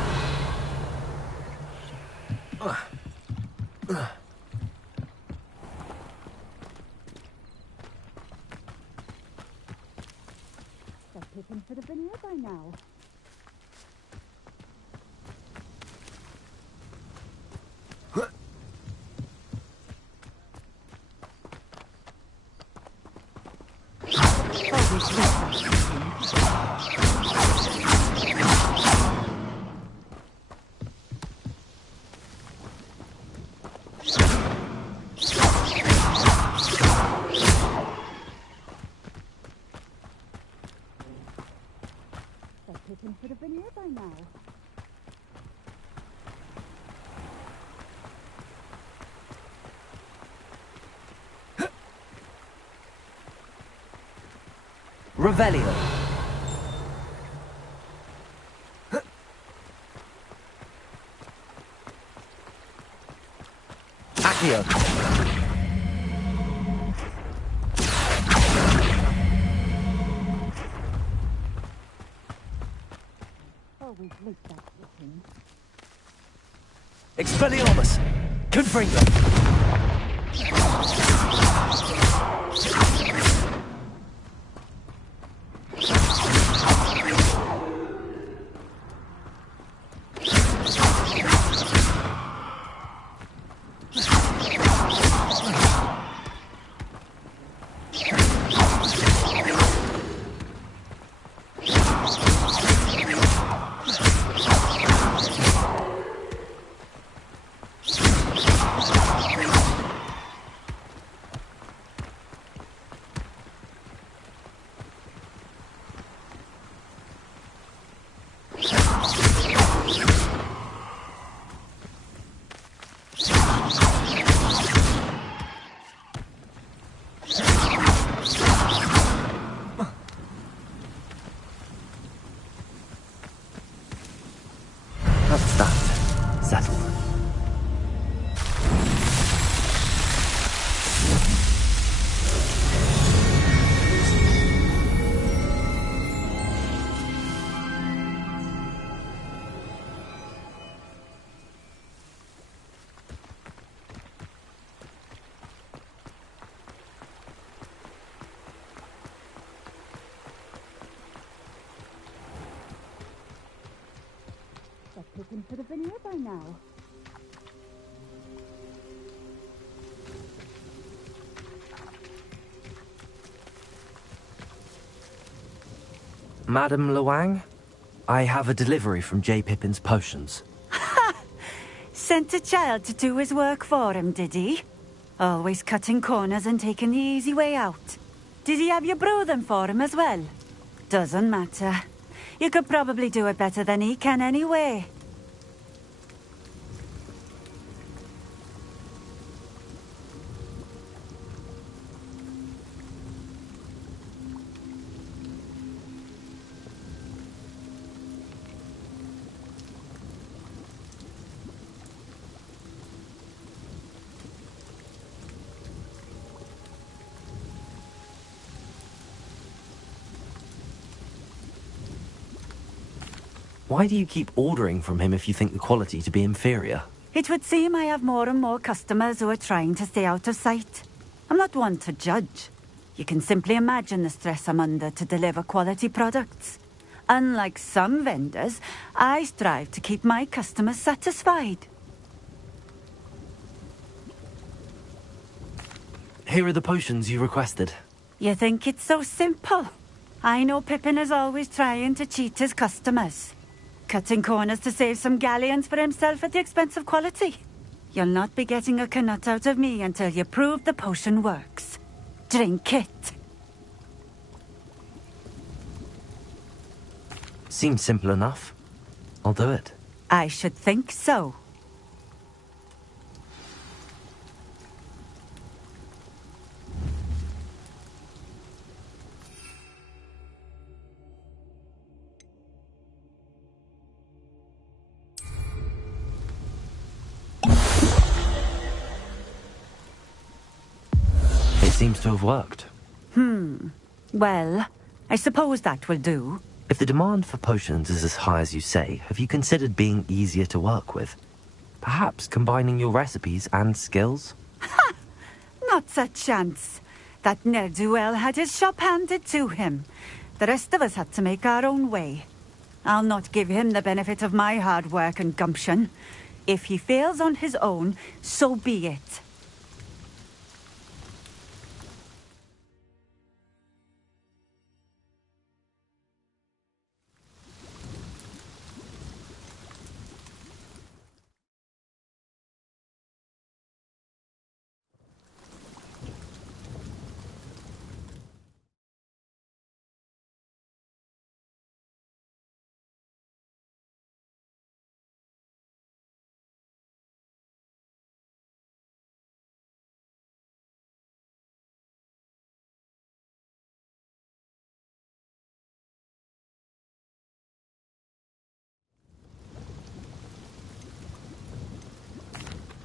That pigeon should have been here by now. That pigeon should have been here by now. Revelio. Accio. Always looked that looking. Expelliarmus. Confringo. That's that. Settled. Pippin should have been here by now. Madam Luang, I have a delivery from J. Pippin's potions. Sent a child to do his work for him, did he? Always cutting corners and taking the easy way out. Did he have you brew them for him as well? Doesn't matter. You could probably do it better than he can anyway. Why do you keep ordering from him if you think the quality to be inferior? It would seem I have more and more customers who are trying to stay out of sight. I'm not one to judge. You can simply imagine the stress I'm under to deliver quality products. Unlike some vendors, I strive to keep my customers satisfied. Here are the potions you requested. You think it's so simple? I know Pippin is always trying to cheat his customers. Cutting corners to save some galleons for himself at the expense of quality. You'll not be getting a canut out of me until you prove the potion works. Drink it. Seems simple enough. I'll do it. I should think so. Seems to have worked. Well, I suppose that will do. If the demand for potions is as high as you say, have you considered being easier to work with? Perhaps combining your recipes and skills? Not a chance. That ne'er-do-well had his shop handed to him. The rest of us had to make our own way. I'll not give him the benefit of my hard work and gumption. If he fails on his own, so be it.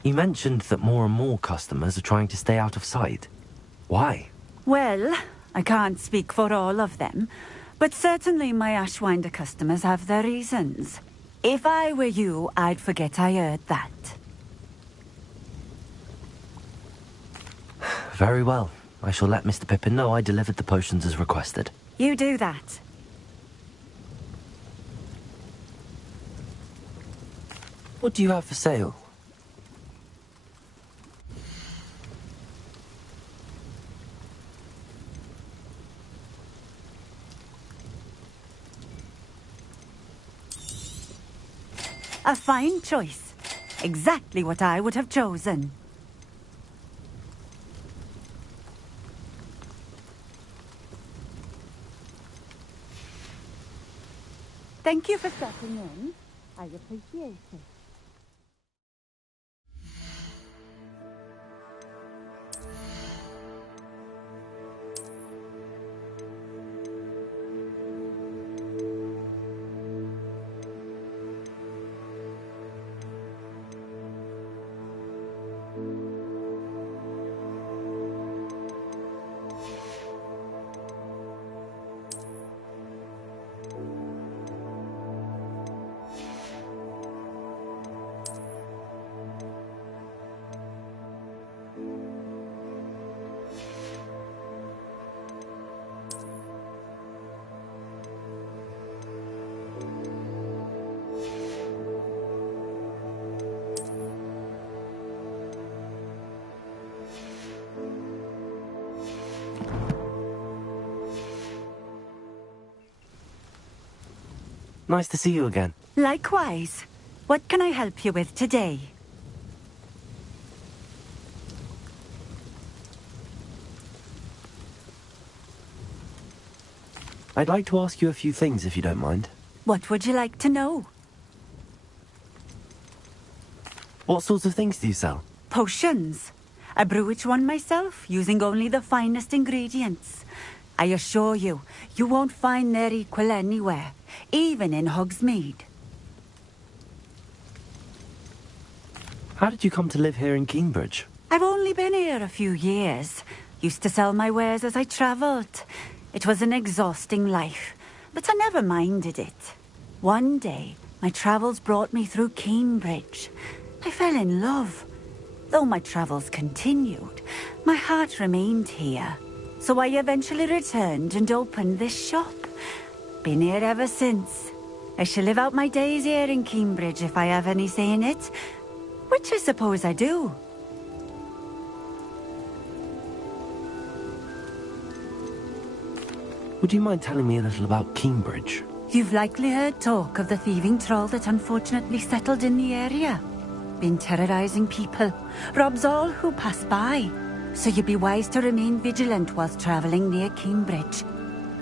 You mentioned that more and more customers are trying to stay out of sight. Why? Well, I can't speak for all of them, but certainly my Ashwinder customers have their reasons. If I were you, I'd forget I heard that. Very well. I shall let Mr. Pippin know I delivered the potions as requested. You do that. What do you have for sale? A fine choice. Exactly what I would have chosen. Thank you for stopping in. I appreciate it. Nice to see you again. Likewise. What can I help you with today? I'd like to ask you a few things if you don't mind. What would you like to know? What sorts of things do you sell? Potions. I brew each one myself, using only the finest ingredients. I assure you, you won't find their equal anywhere, even in Hogsmeade. How did you come to live here in Cambridge? I've only been here a few years. Used to sell my wares as I travelled. It was an exhausting life, but I never minded it. One day, my travels brought me through Cambridge. I fell in love. Though my travels continued, my heart remained here. So I eventually returned and opened this shop. Been here ever since. I shall live out my days here in Cambridge if I have any say in it, which I suppose I do. Would you mind telling me a little about Cambridge? You've likely heard talk of the thieving troll that unfortunately settled in the area. Been terrorizing people, robs all who pass by. So you'd be wise to remain vigilant whilst traveling near Cambridge.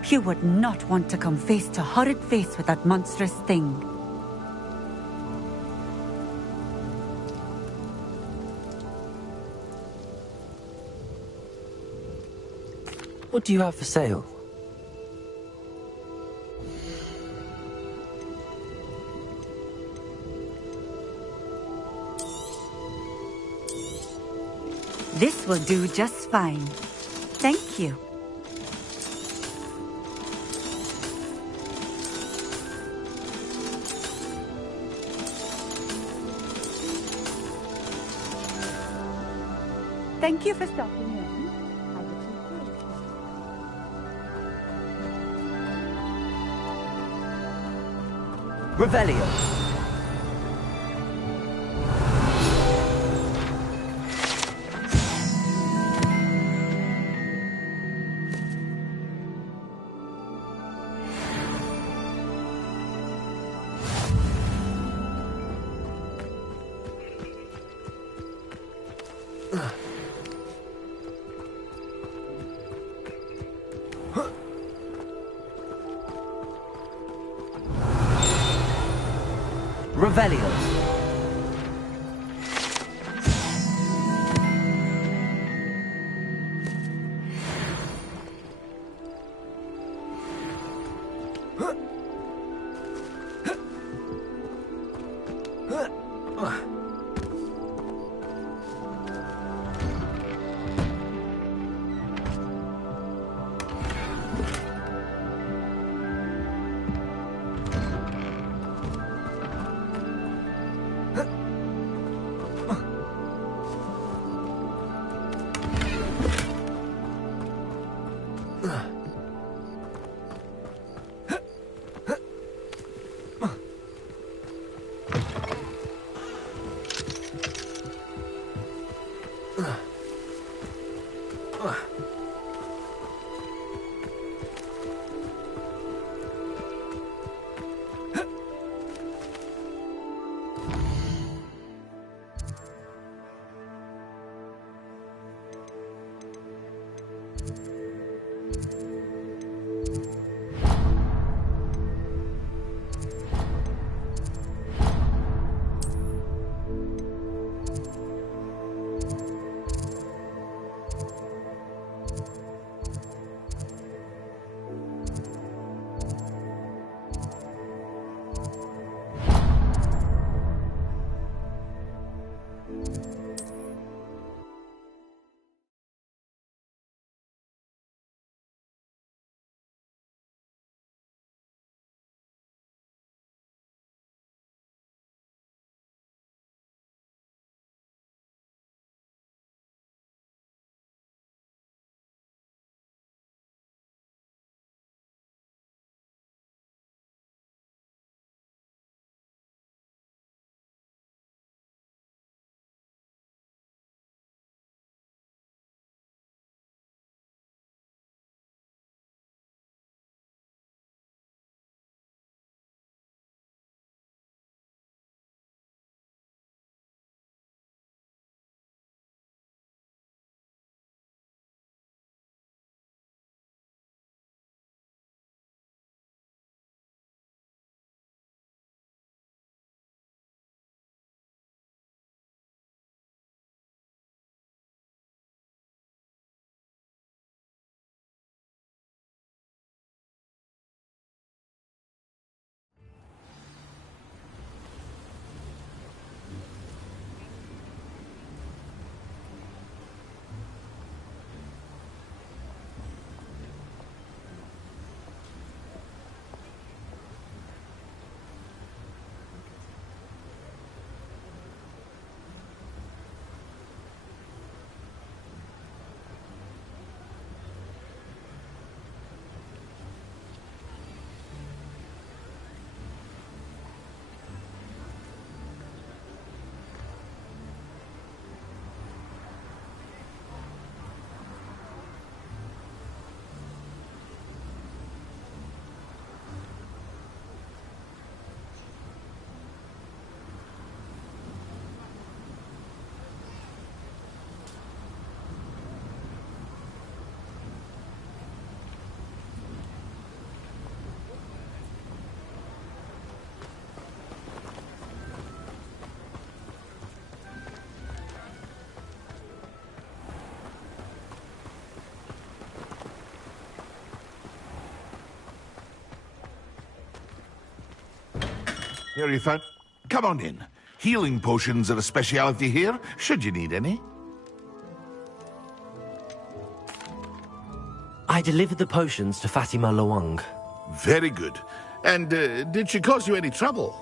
You would not want to come face to horrid face with that monstrous thing. What do you have for sale? This will do just fine. Thank you. Thank you for stopping in. I appreciate it. Revelio. Revelio. Here you found... Come on in. Healing potions are a speciality here, should you need any. I delivered the potions to Fatima Lawang. Very good. And did she cause you any trouble?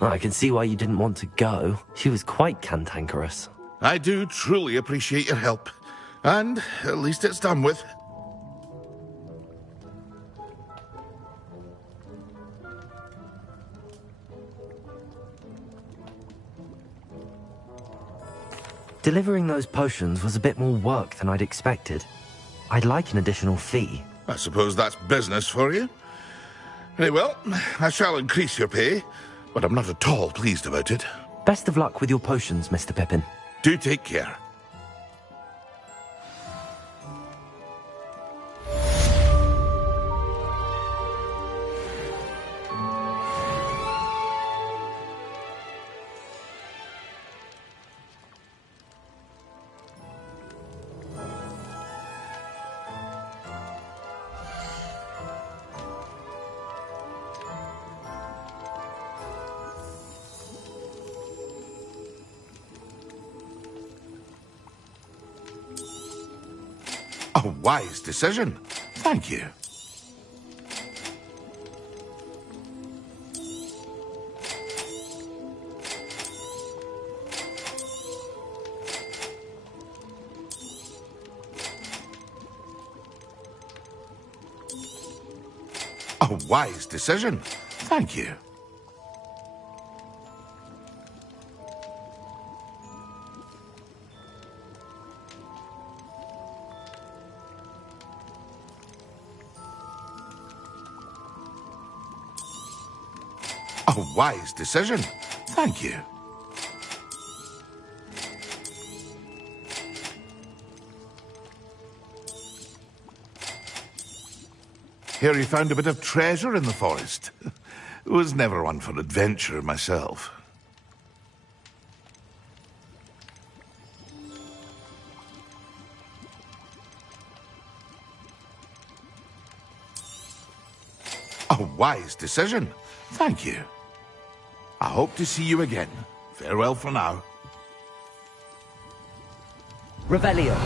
I can see why you didn't want to go. She was quite cantankerous. I do truly appreciate your help. And at least it's done with. Delivering those potions was a bit more work than I'd expected. I'd like an additional fee. I suppose that's business for you. Very well, I shall increase your pay, but I'm not at all pleased about it. Best of luck with your potions, Mr. Pippin. Do take care. A wise decision. Thank you. A wise decision. Thank you. A wise decision. Thank you. Here he found a bit of treasure in the forest. Was never one for adventure myself. A wise decision. Thank you. I hope to see you again. Farewell for now. Revelio.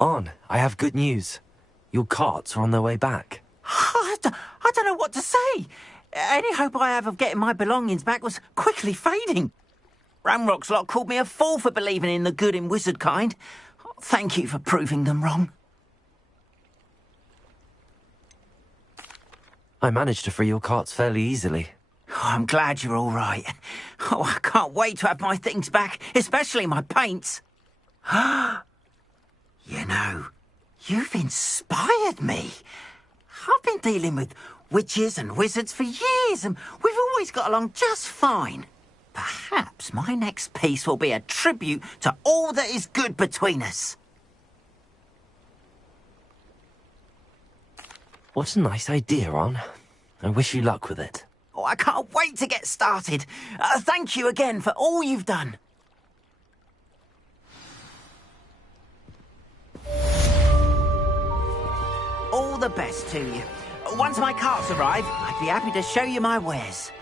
On, I have good news. Your carts are on their way back. I don't know what to say. Any hope I have of getting my belongings back was quickly fading. Ramrock's lot called me a fool for believing in the good in wizard kind. Thank you for proving them wrong. I managed to free your carts fairly easily. Oh, I'm glad you're all right. Oh, I can't wait to have my things back, especially my paints. You know, you've inspired me. I've been dealing with witches and wizards for years, and we've always got along just fine. Perhaps my next piece will be a tribute to all that is good between us. What a nice idea, On. I wish you luck with it. Oh, I can't wait to get started. Thank you again for all you've done. All the best to you. Once my carts arrive, I'd be happy to show you my wares.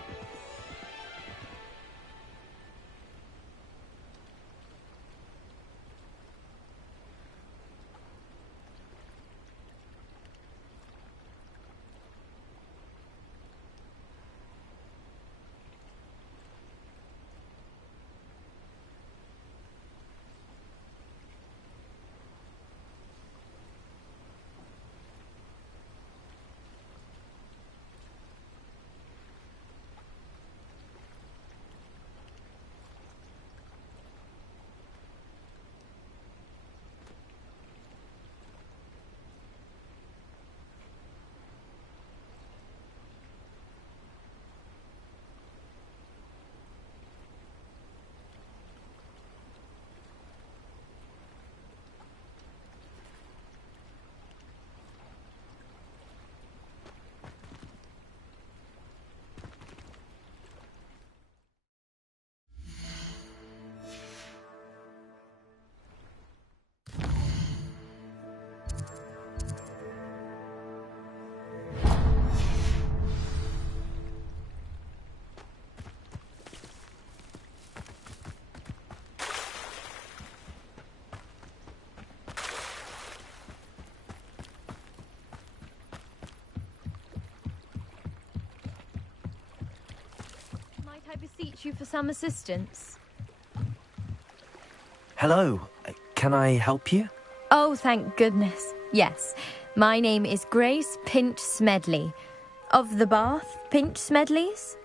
I beseech you for some assistance? Hello. Can I help you? Oh, thank goodness. Yes. My name is Grace Pinch Smedley. Of the Bath Pinch Smedleys.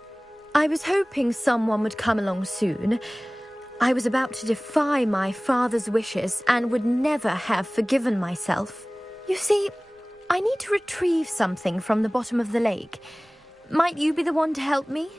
I was hoping someone would come along soon. I was about to defy my father's wishes and would never have forgiven myself. You see, I need to retrieve something from the bottom of the lake. Might you be the one to help me?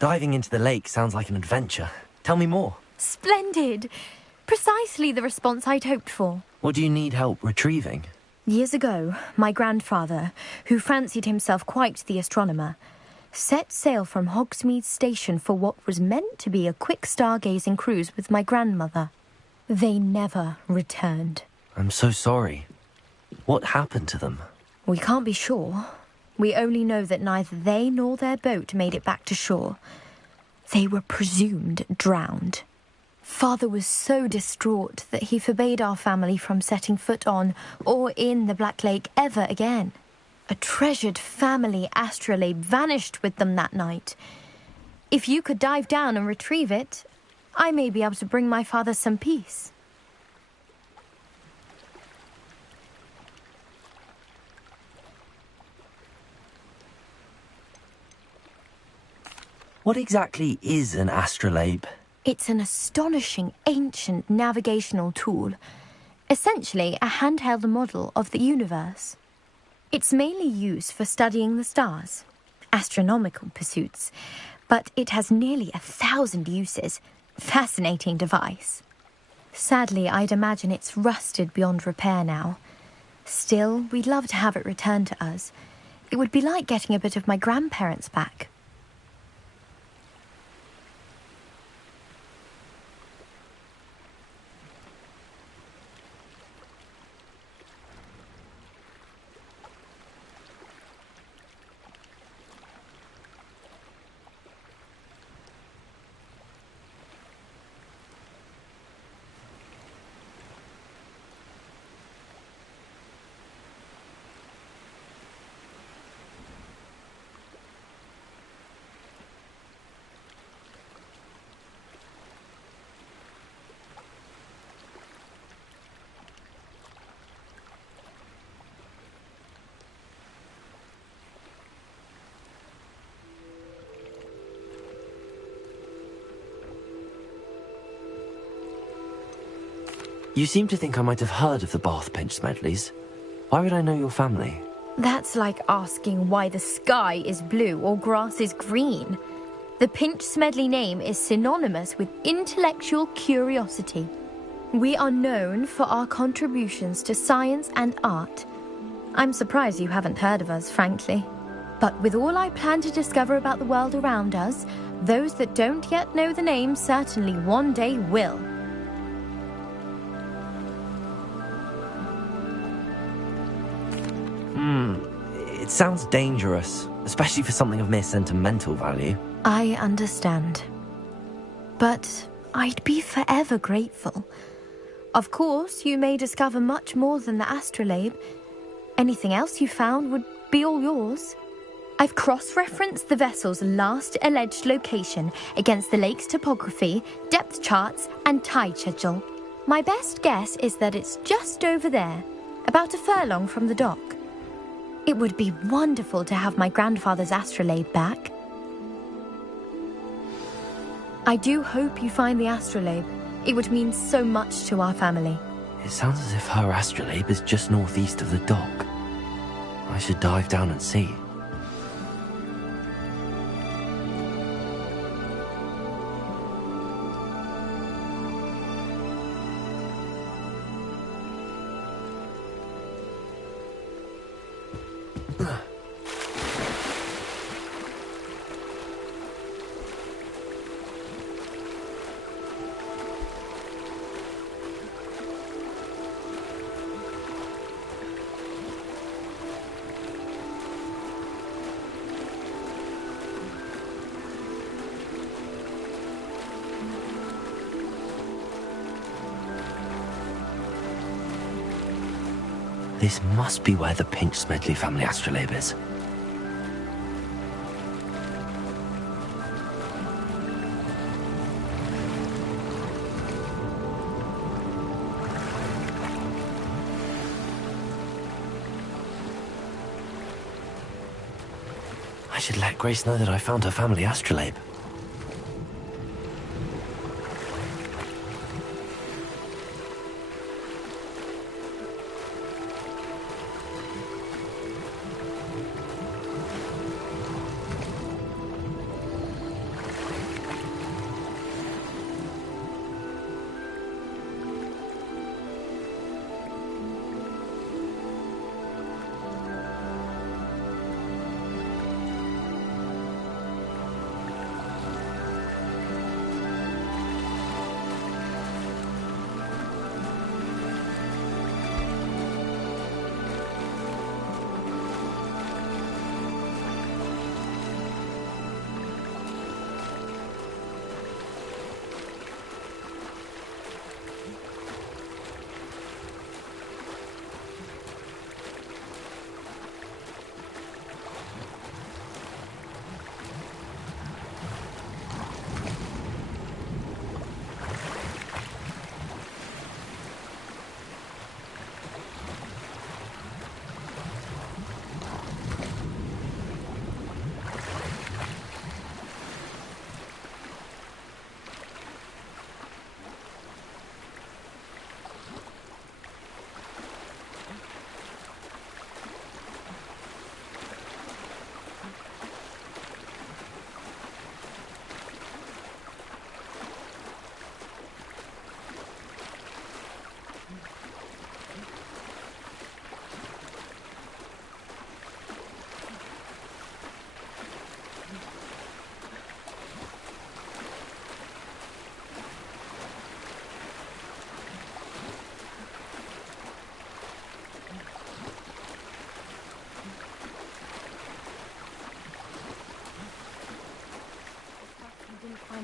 Diving into the lake sounds like an adventure. Tell me more. Splendid! Precisely the response I'd hoped for. What do you need help retrieving? Years ago, my grandfather, who fancied himself quite the astronomer, set sail from Hogsmeade Station for what was meant to be a quick stargazing cruise with my grandmother. They never returned. I'm so sorry. What happened to them? We can't be sure. We only know that neither they nor their boat made it back to shore. They were presumed drowned. Father was so distraught that he forbade our family from setting foot on or in the Black Lake ever again. A treasured family astrolabe vanished with them that night. If you could dive down and retrieve it, I may be able to bring my father some peace. What exactly is an astrolabe? It's an astonishing ancient navigational tool, essentially a handheld model of the universe. It's mainly used for studying the stars, astronomical pursuits, but it has nearly 1,000 uses. Fascinating device. Sadly, I'd imagine it's rusted beyond repair now. Still, we'd love to have it returned to us. It would be like getting a bit of my grandparents back. You seem to think I might have heard of the Bath Pinch Smedleys. Why would I know your family? That's like asking why the sky is blue or grass is green. The Pinch Smedley name is synonymous with intellectual curiosity. We are known for our contributions to science and art. I'm surprised you haven't heard of us, frankly. But with all I plan to discover about the world around us, those that don't yet know the name certainly one day will. It sounds dangerous, especially for something of mere sentimental value. I understand. But I'd be forever grateful. Of course, you may discover much more than the astrolabe. Anything else you found would be all yours. I've cross-referenced the vessel's last alleged location against the lake's topography, depth charts, and tide schedule. My best guess is that it's just over there, about a furlong from the dock. It would be wonderful to have my grandfather's astrolabe back. I do hope you find the astrolabe. It would mean so much to our family. It sounds as if her astrolabe is just northeast of the dock. I should dive down and see. This must be where the Pinch Smedley family astrolabe is. I should let Grace know that I found her family astrolabe.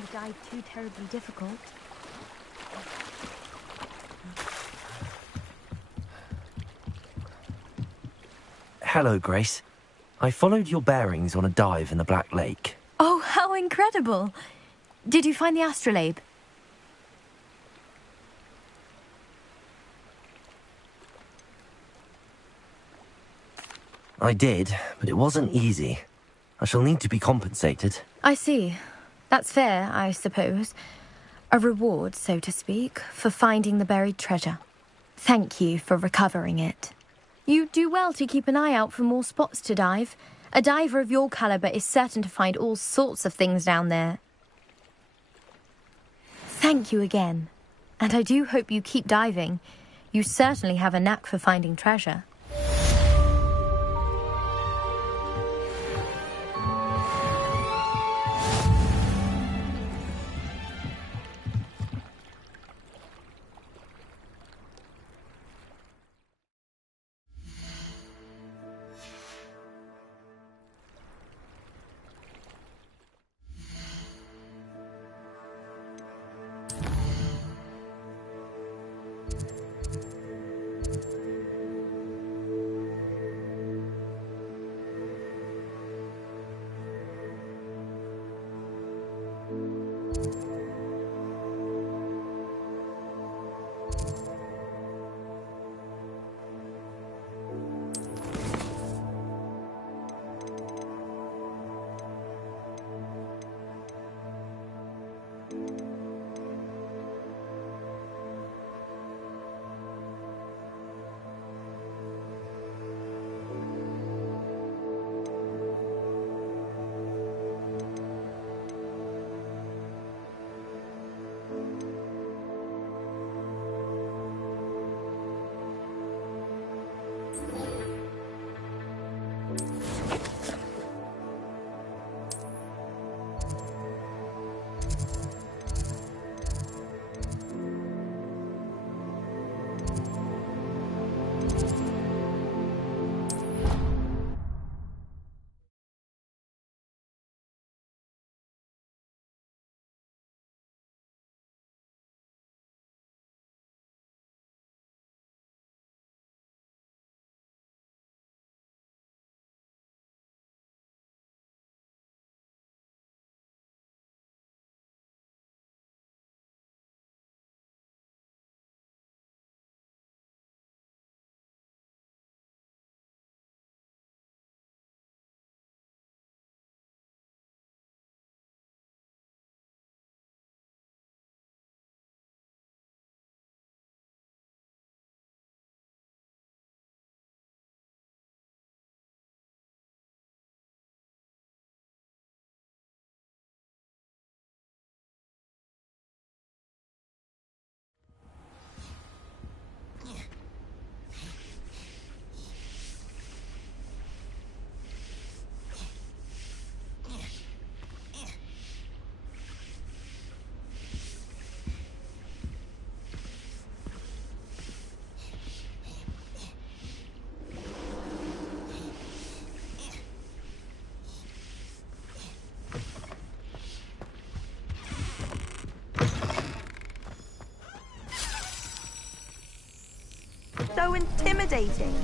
find the dive too terribly difficult. Hello, Grace. I followed your bearings on a dive in the Black Lake. Oh, how incredible! Did you find the astrolabe? I did, but it wasn't easy. I shall need to be compensated. I see. That's fair, I suppose. A reward, so to speak, for finding the buried treasure. Thank you for recovering it. You do well to keep an eye out for more spots to dive. A diver of your caliber is certain to find all sorts of things down there. Thank you again. And I do hope you keep diving. You certainly have a knack for finding treasure. So intimidating.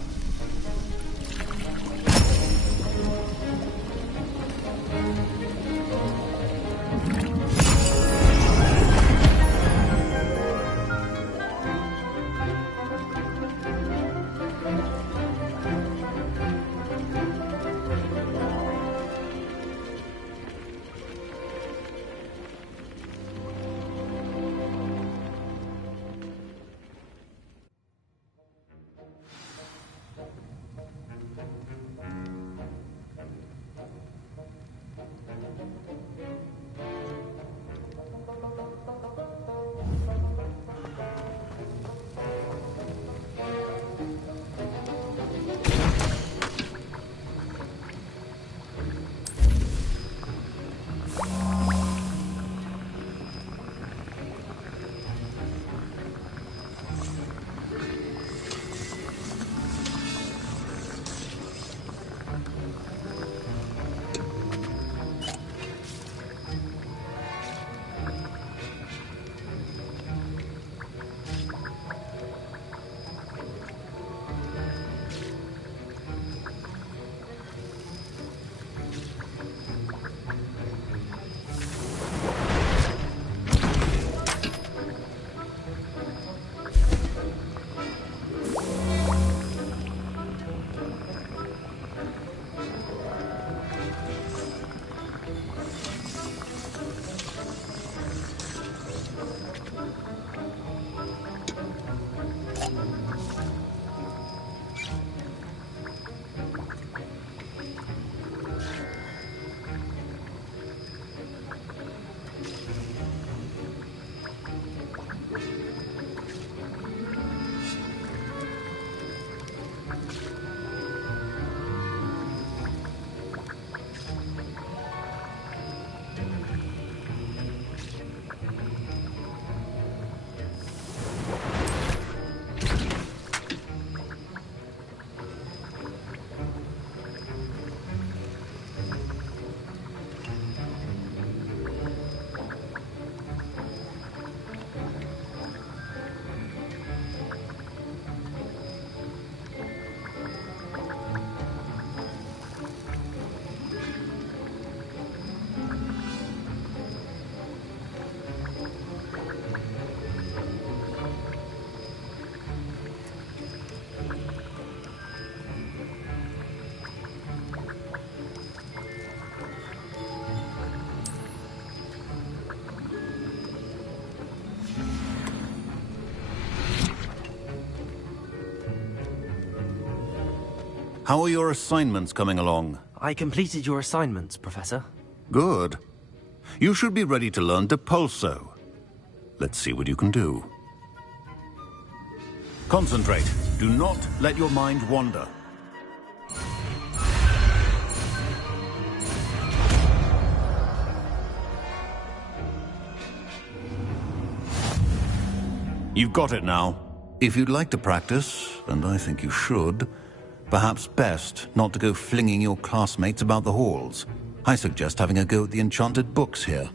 How are your assignments coming along? I completed your assignments, Professor. Good. You should be ready to learn Depulso. Let's see what you can do. Concentrate. Do not let your mind wander. You've got it now. If you'd like to practice, and I think you should, perhaps best not to go flinging your classmates about the halls. I suggest having a go at the enchanted books here.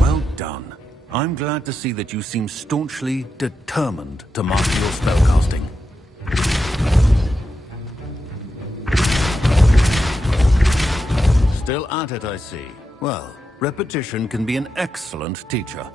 Well done. I'm glad to see that you seem staunchly determined to master your spellcasting. Still at it, I see. Well, repetition can be an excellent teacher.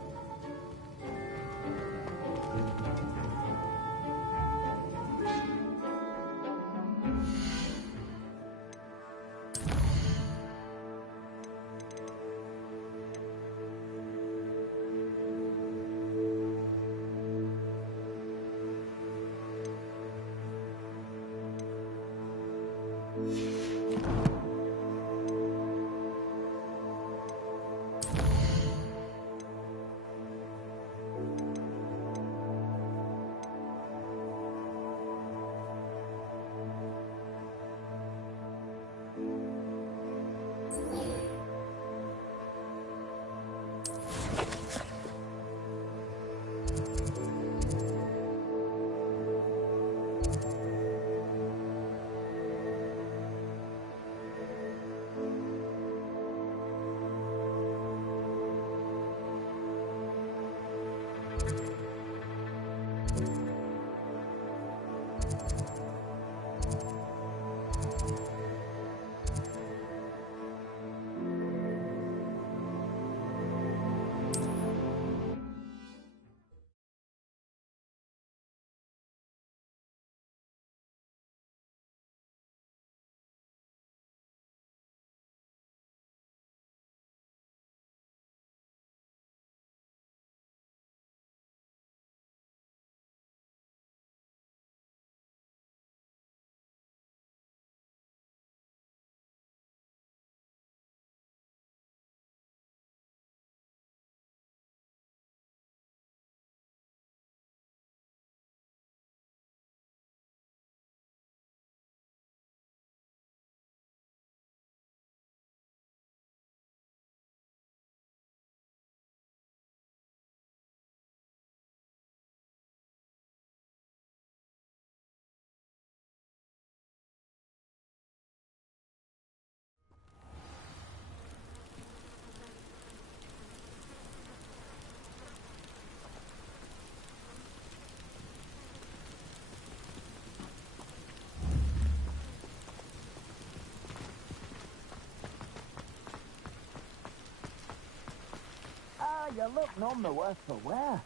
You look none the worse for wear. I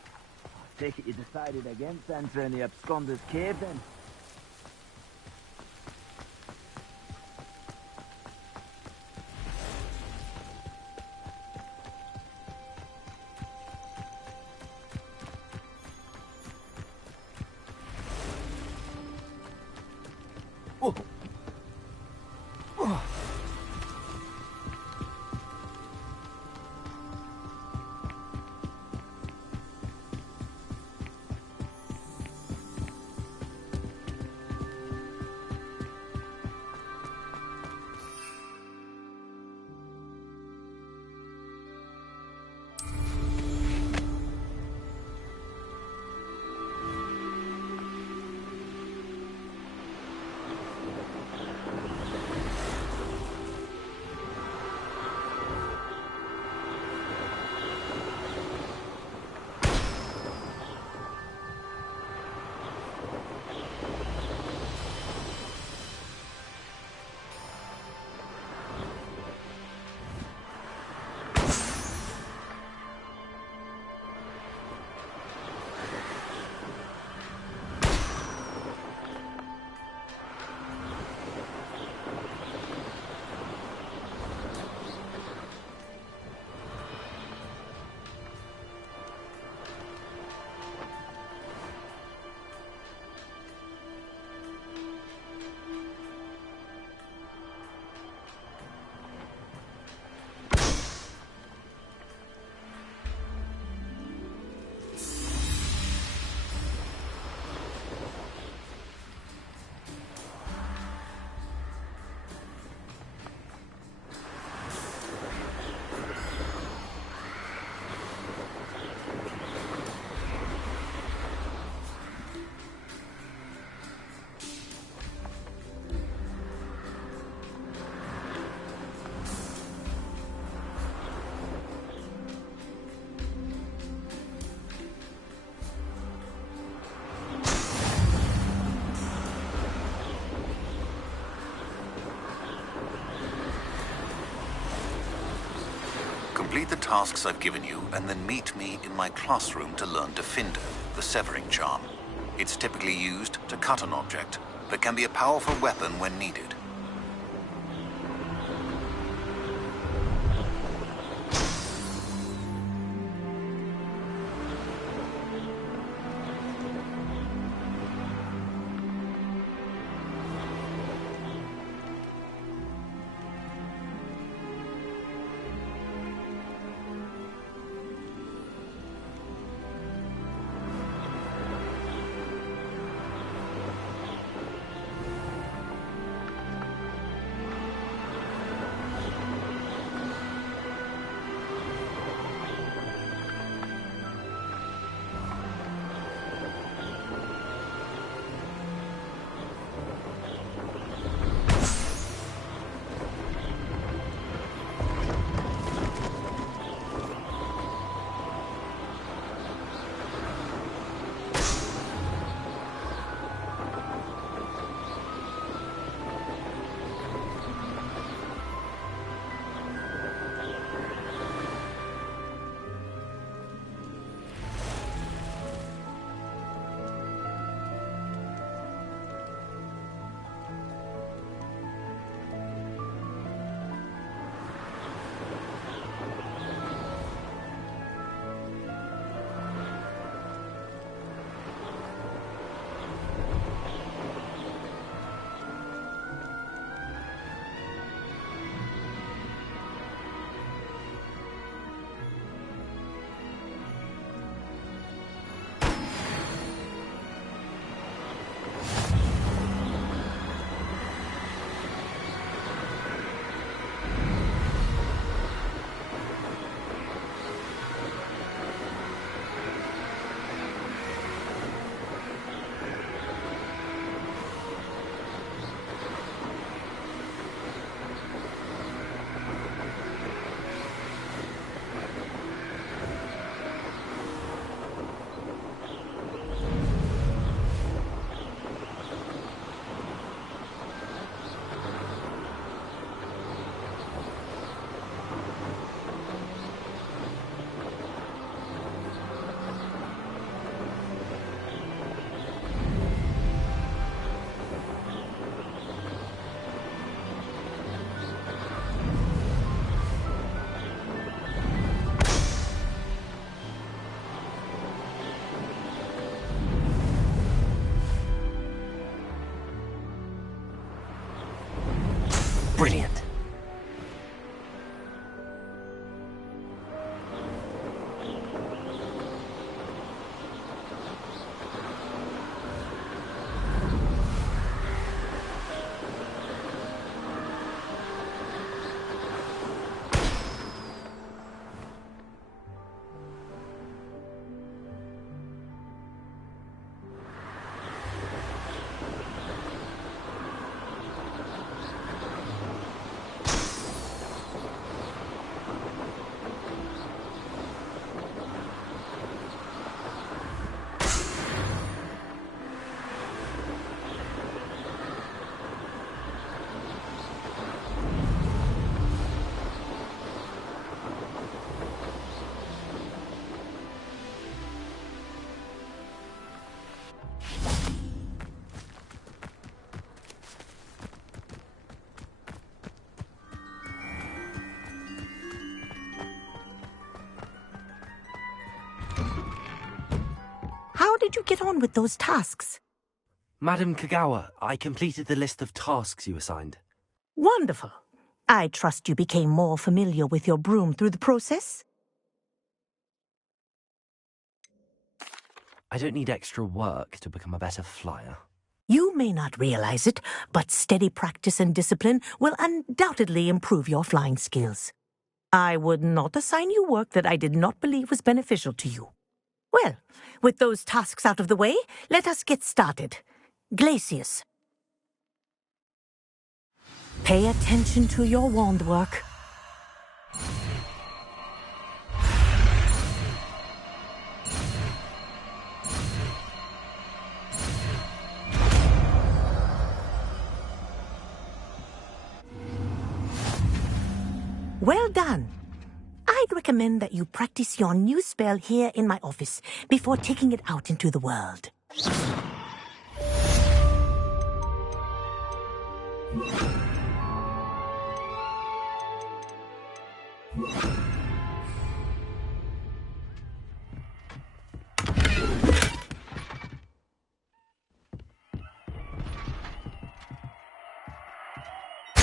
take it you decided against entering the Absconder's Cave, then? Oh. Oh. Complete the tasks I've given you, and then meet me in my classroom to learn Defindo, the severing charm. It's typically used to cut an object, but can be a powerful weapon when needed. Brilliant. How did you get on with those tasks? Madam Kagawa, I completed the list of tasks you assigned. Wonderful. I trust you became more familiar with your broom through the process? I don't need extra work to become a better flyer. You may not realize it, but steady practice and discipline will undoubtedly improve your flying skills. I would not assign you work that I did not believe was beneficial to you. Well, with those tasks out of the way, let us get started. Glacius. Pay attention to your wand work. Well done. I I'd recommend that you practice your new spell here in my office before taking it out into the world.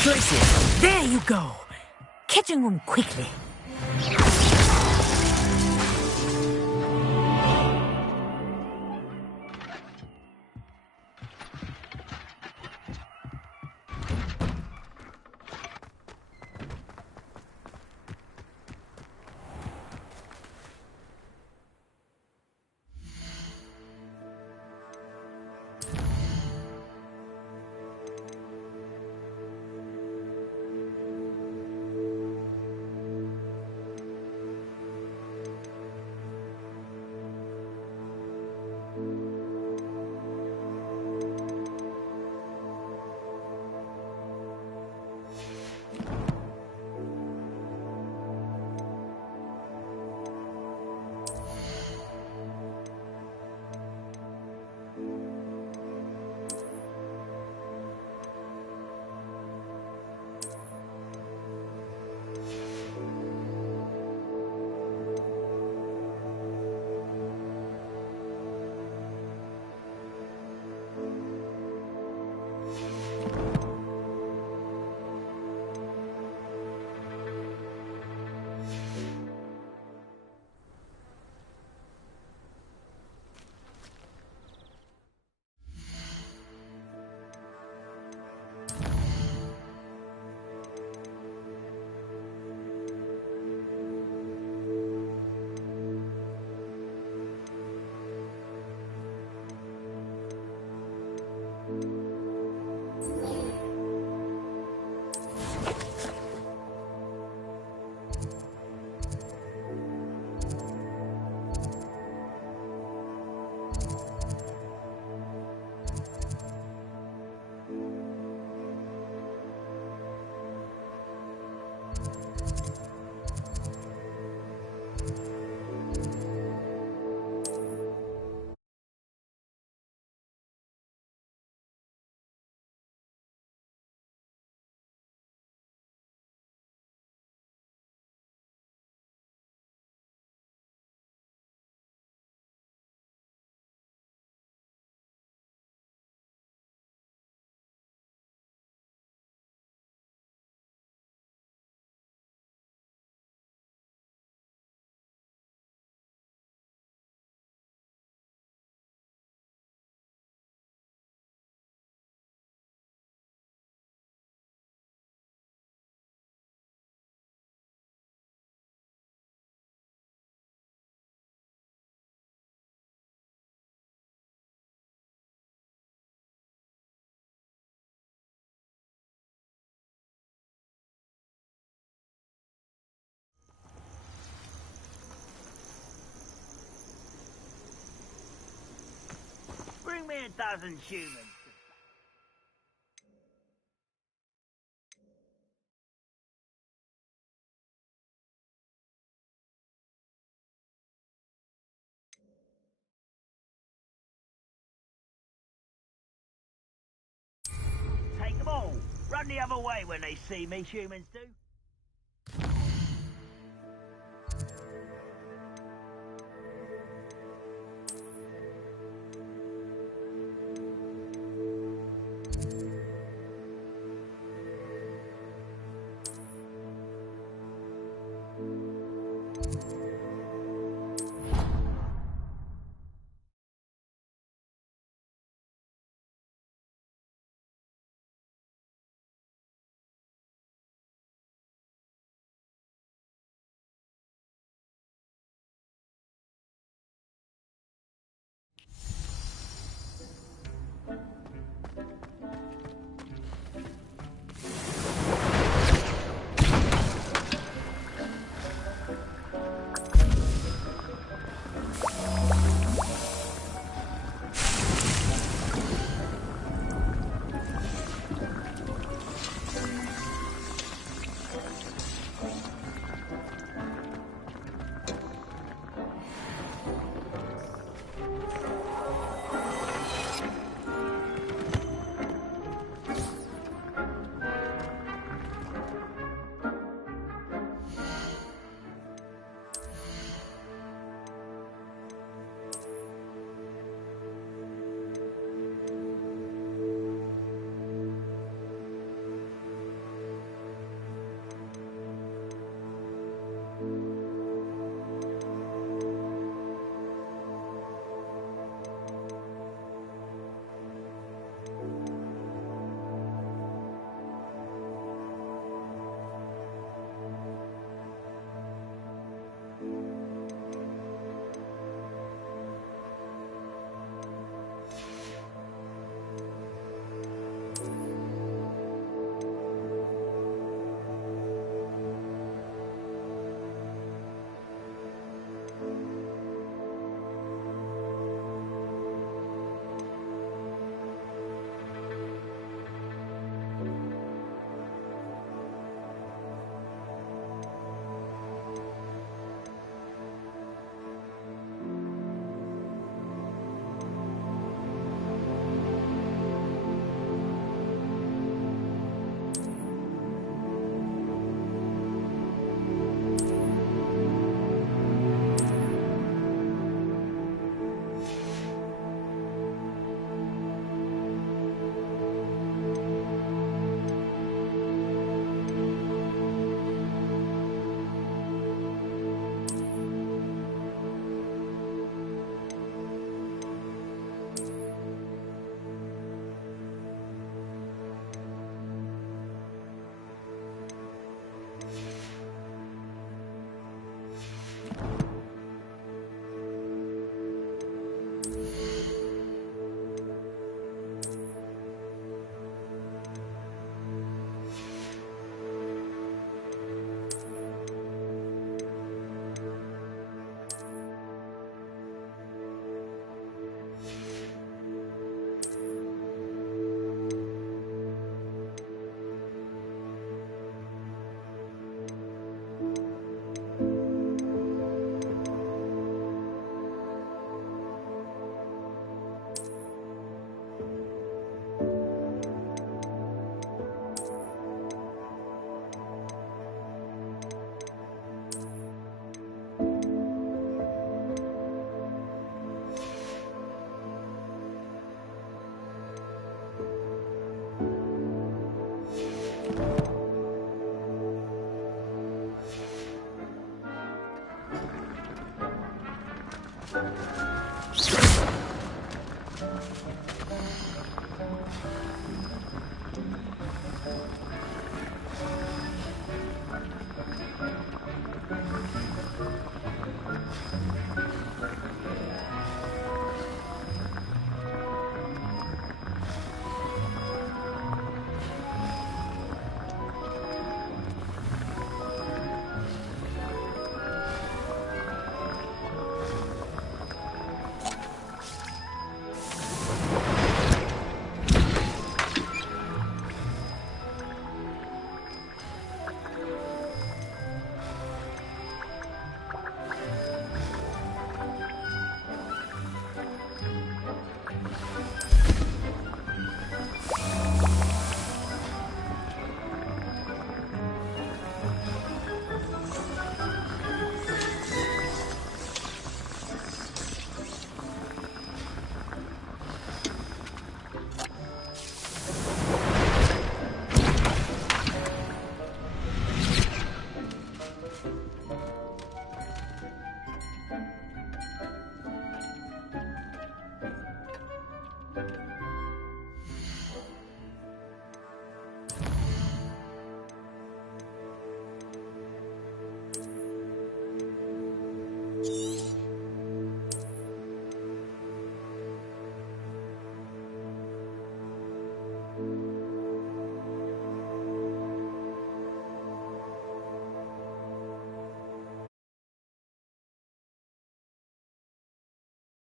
Gracie, there you go. Catching one quickly. Bring me 1,000 humans. Take them all. Run the other way when they see me, humans do.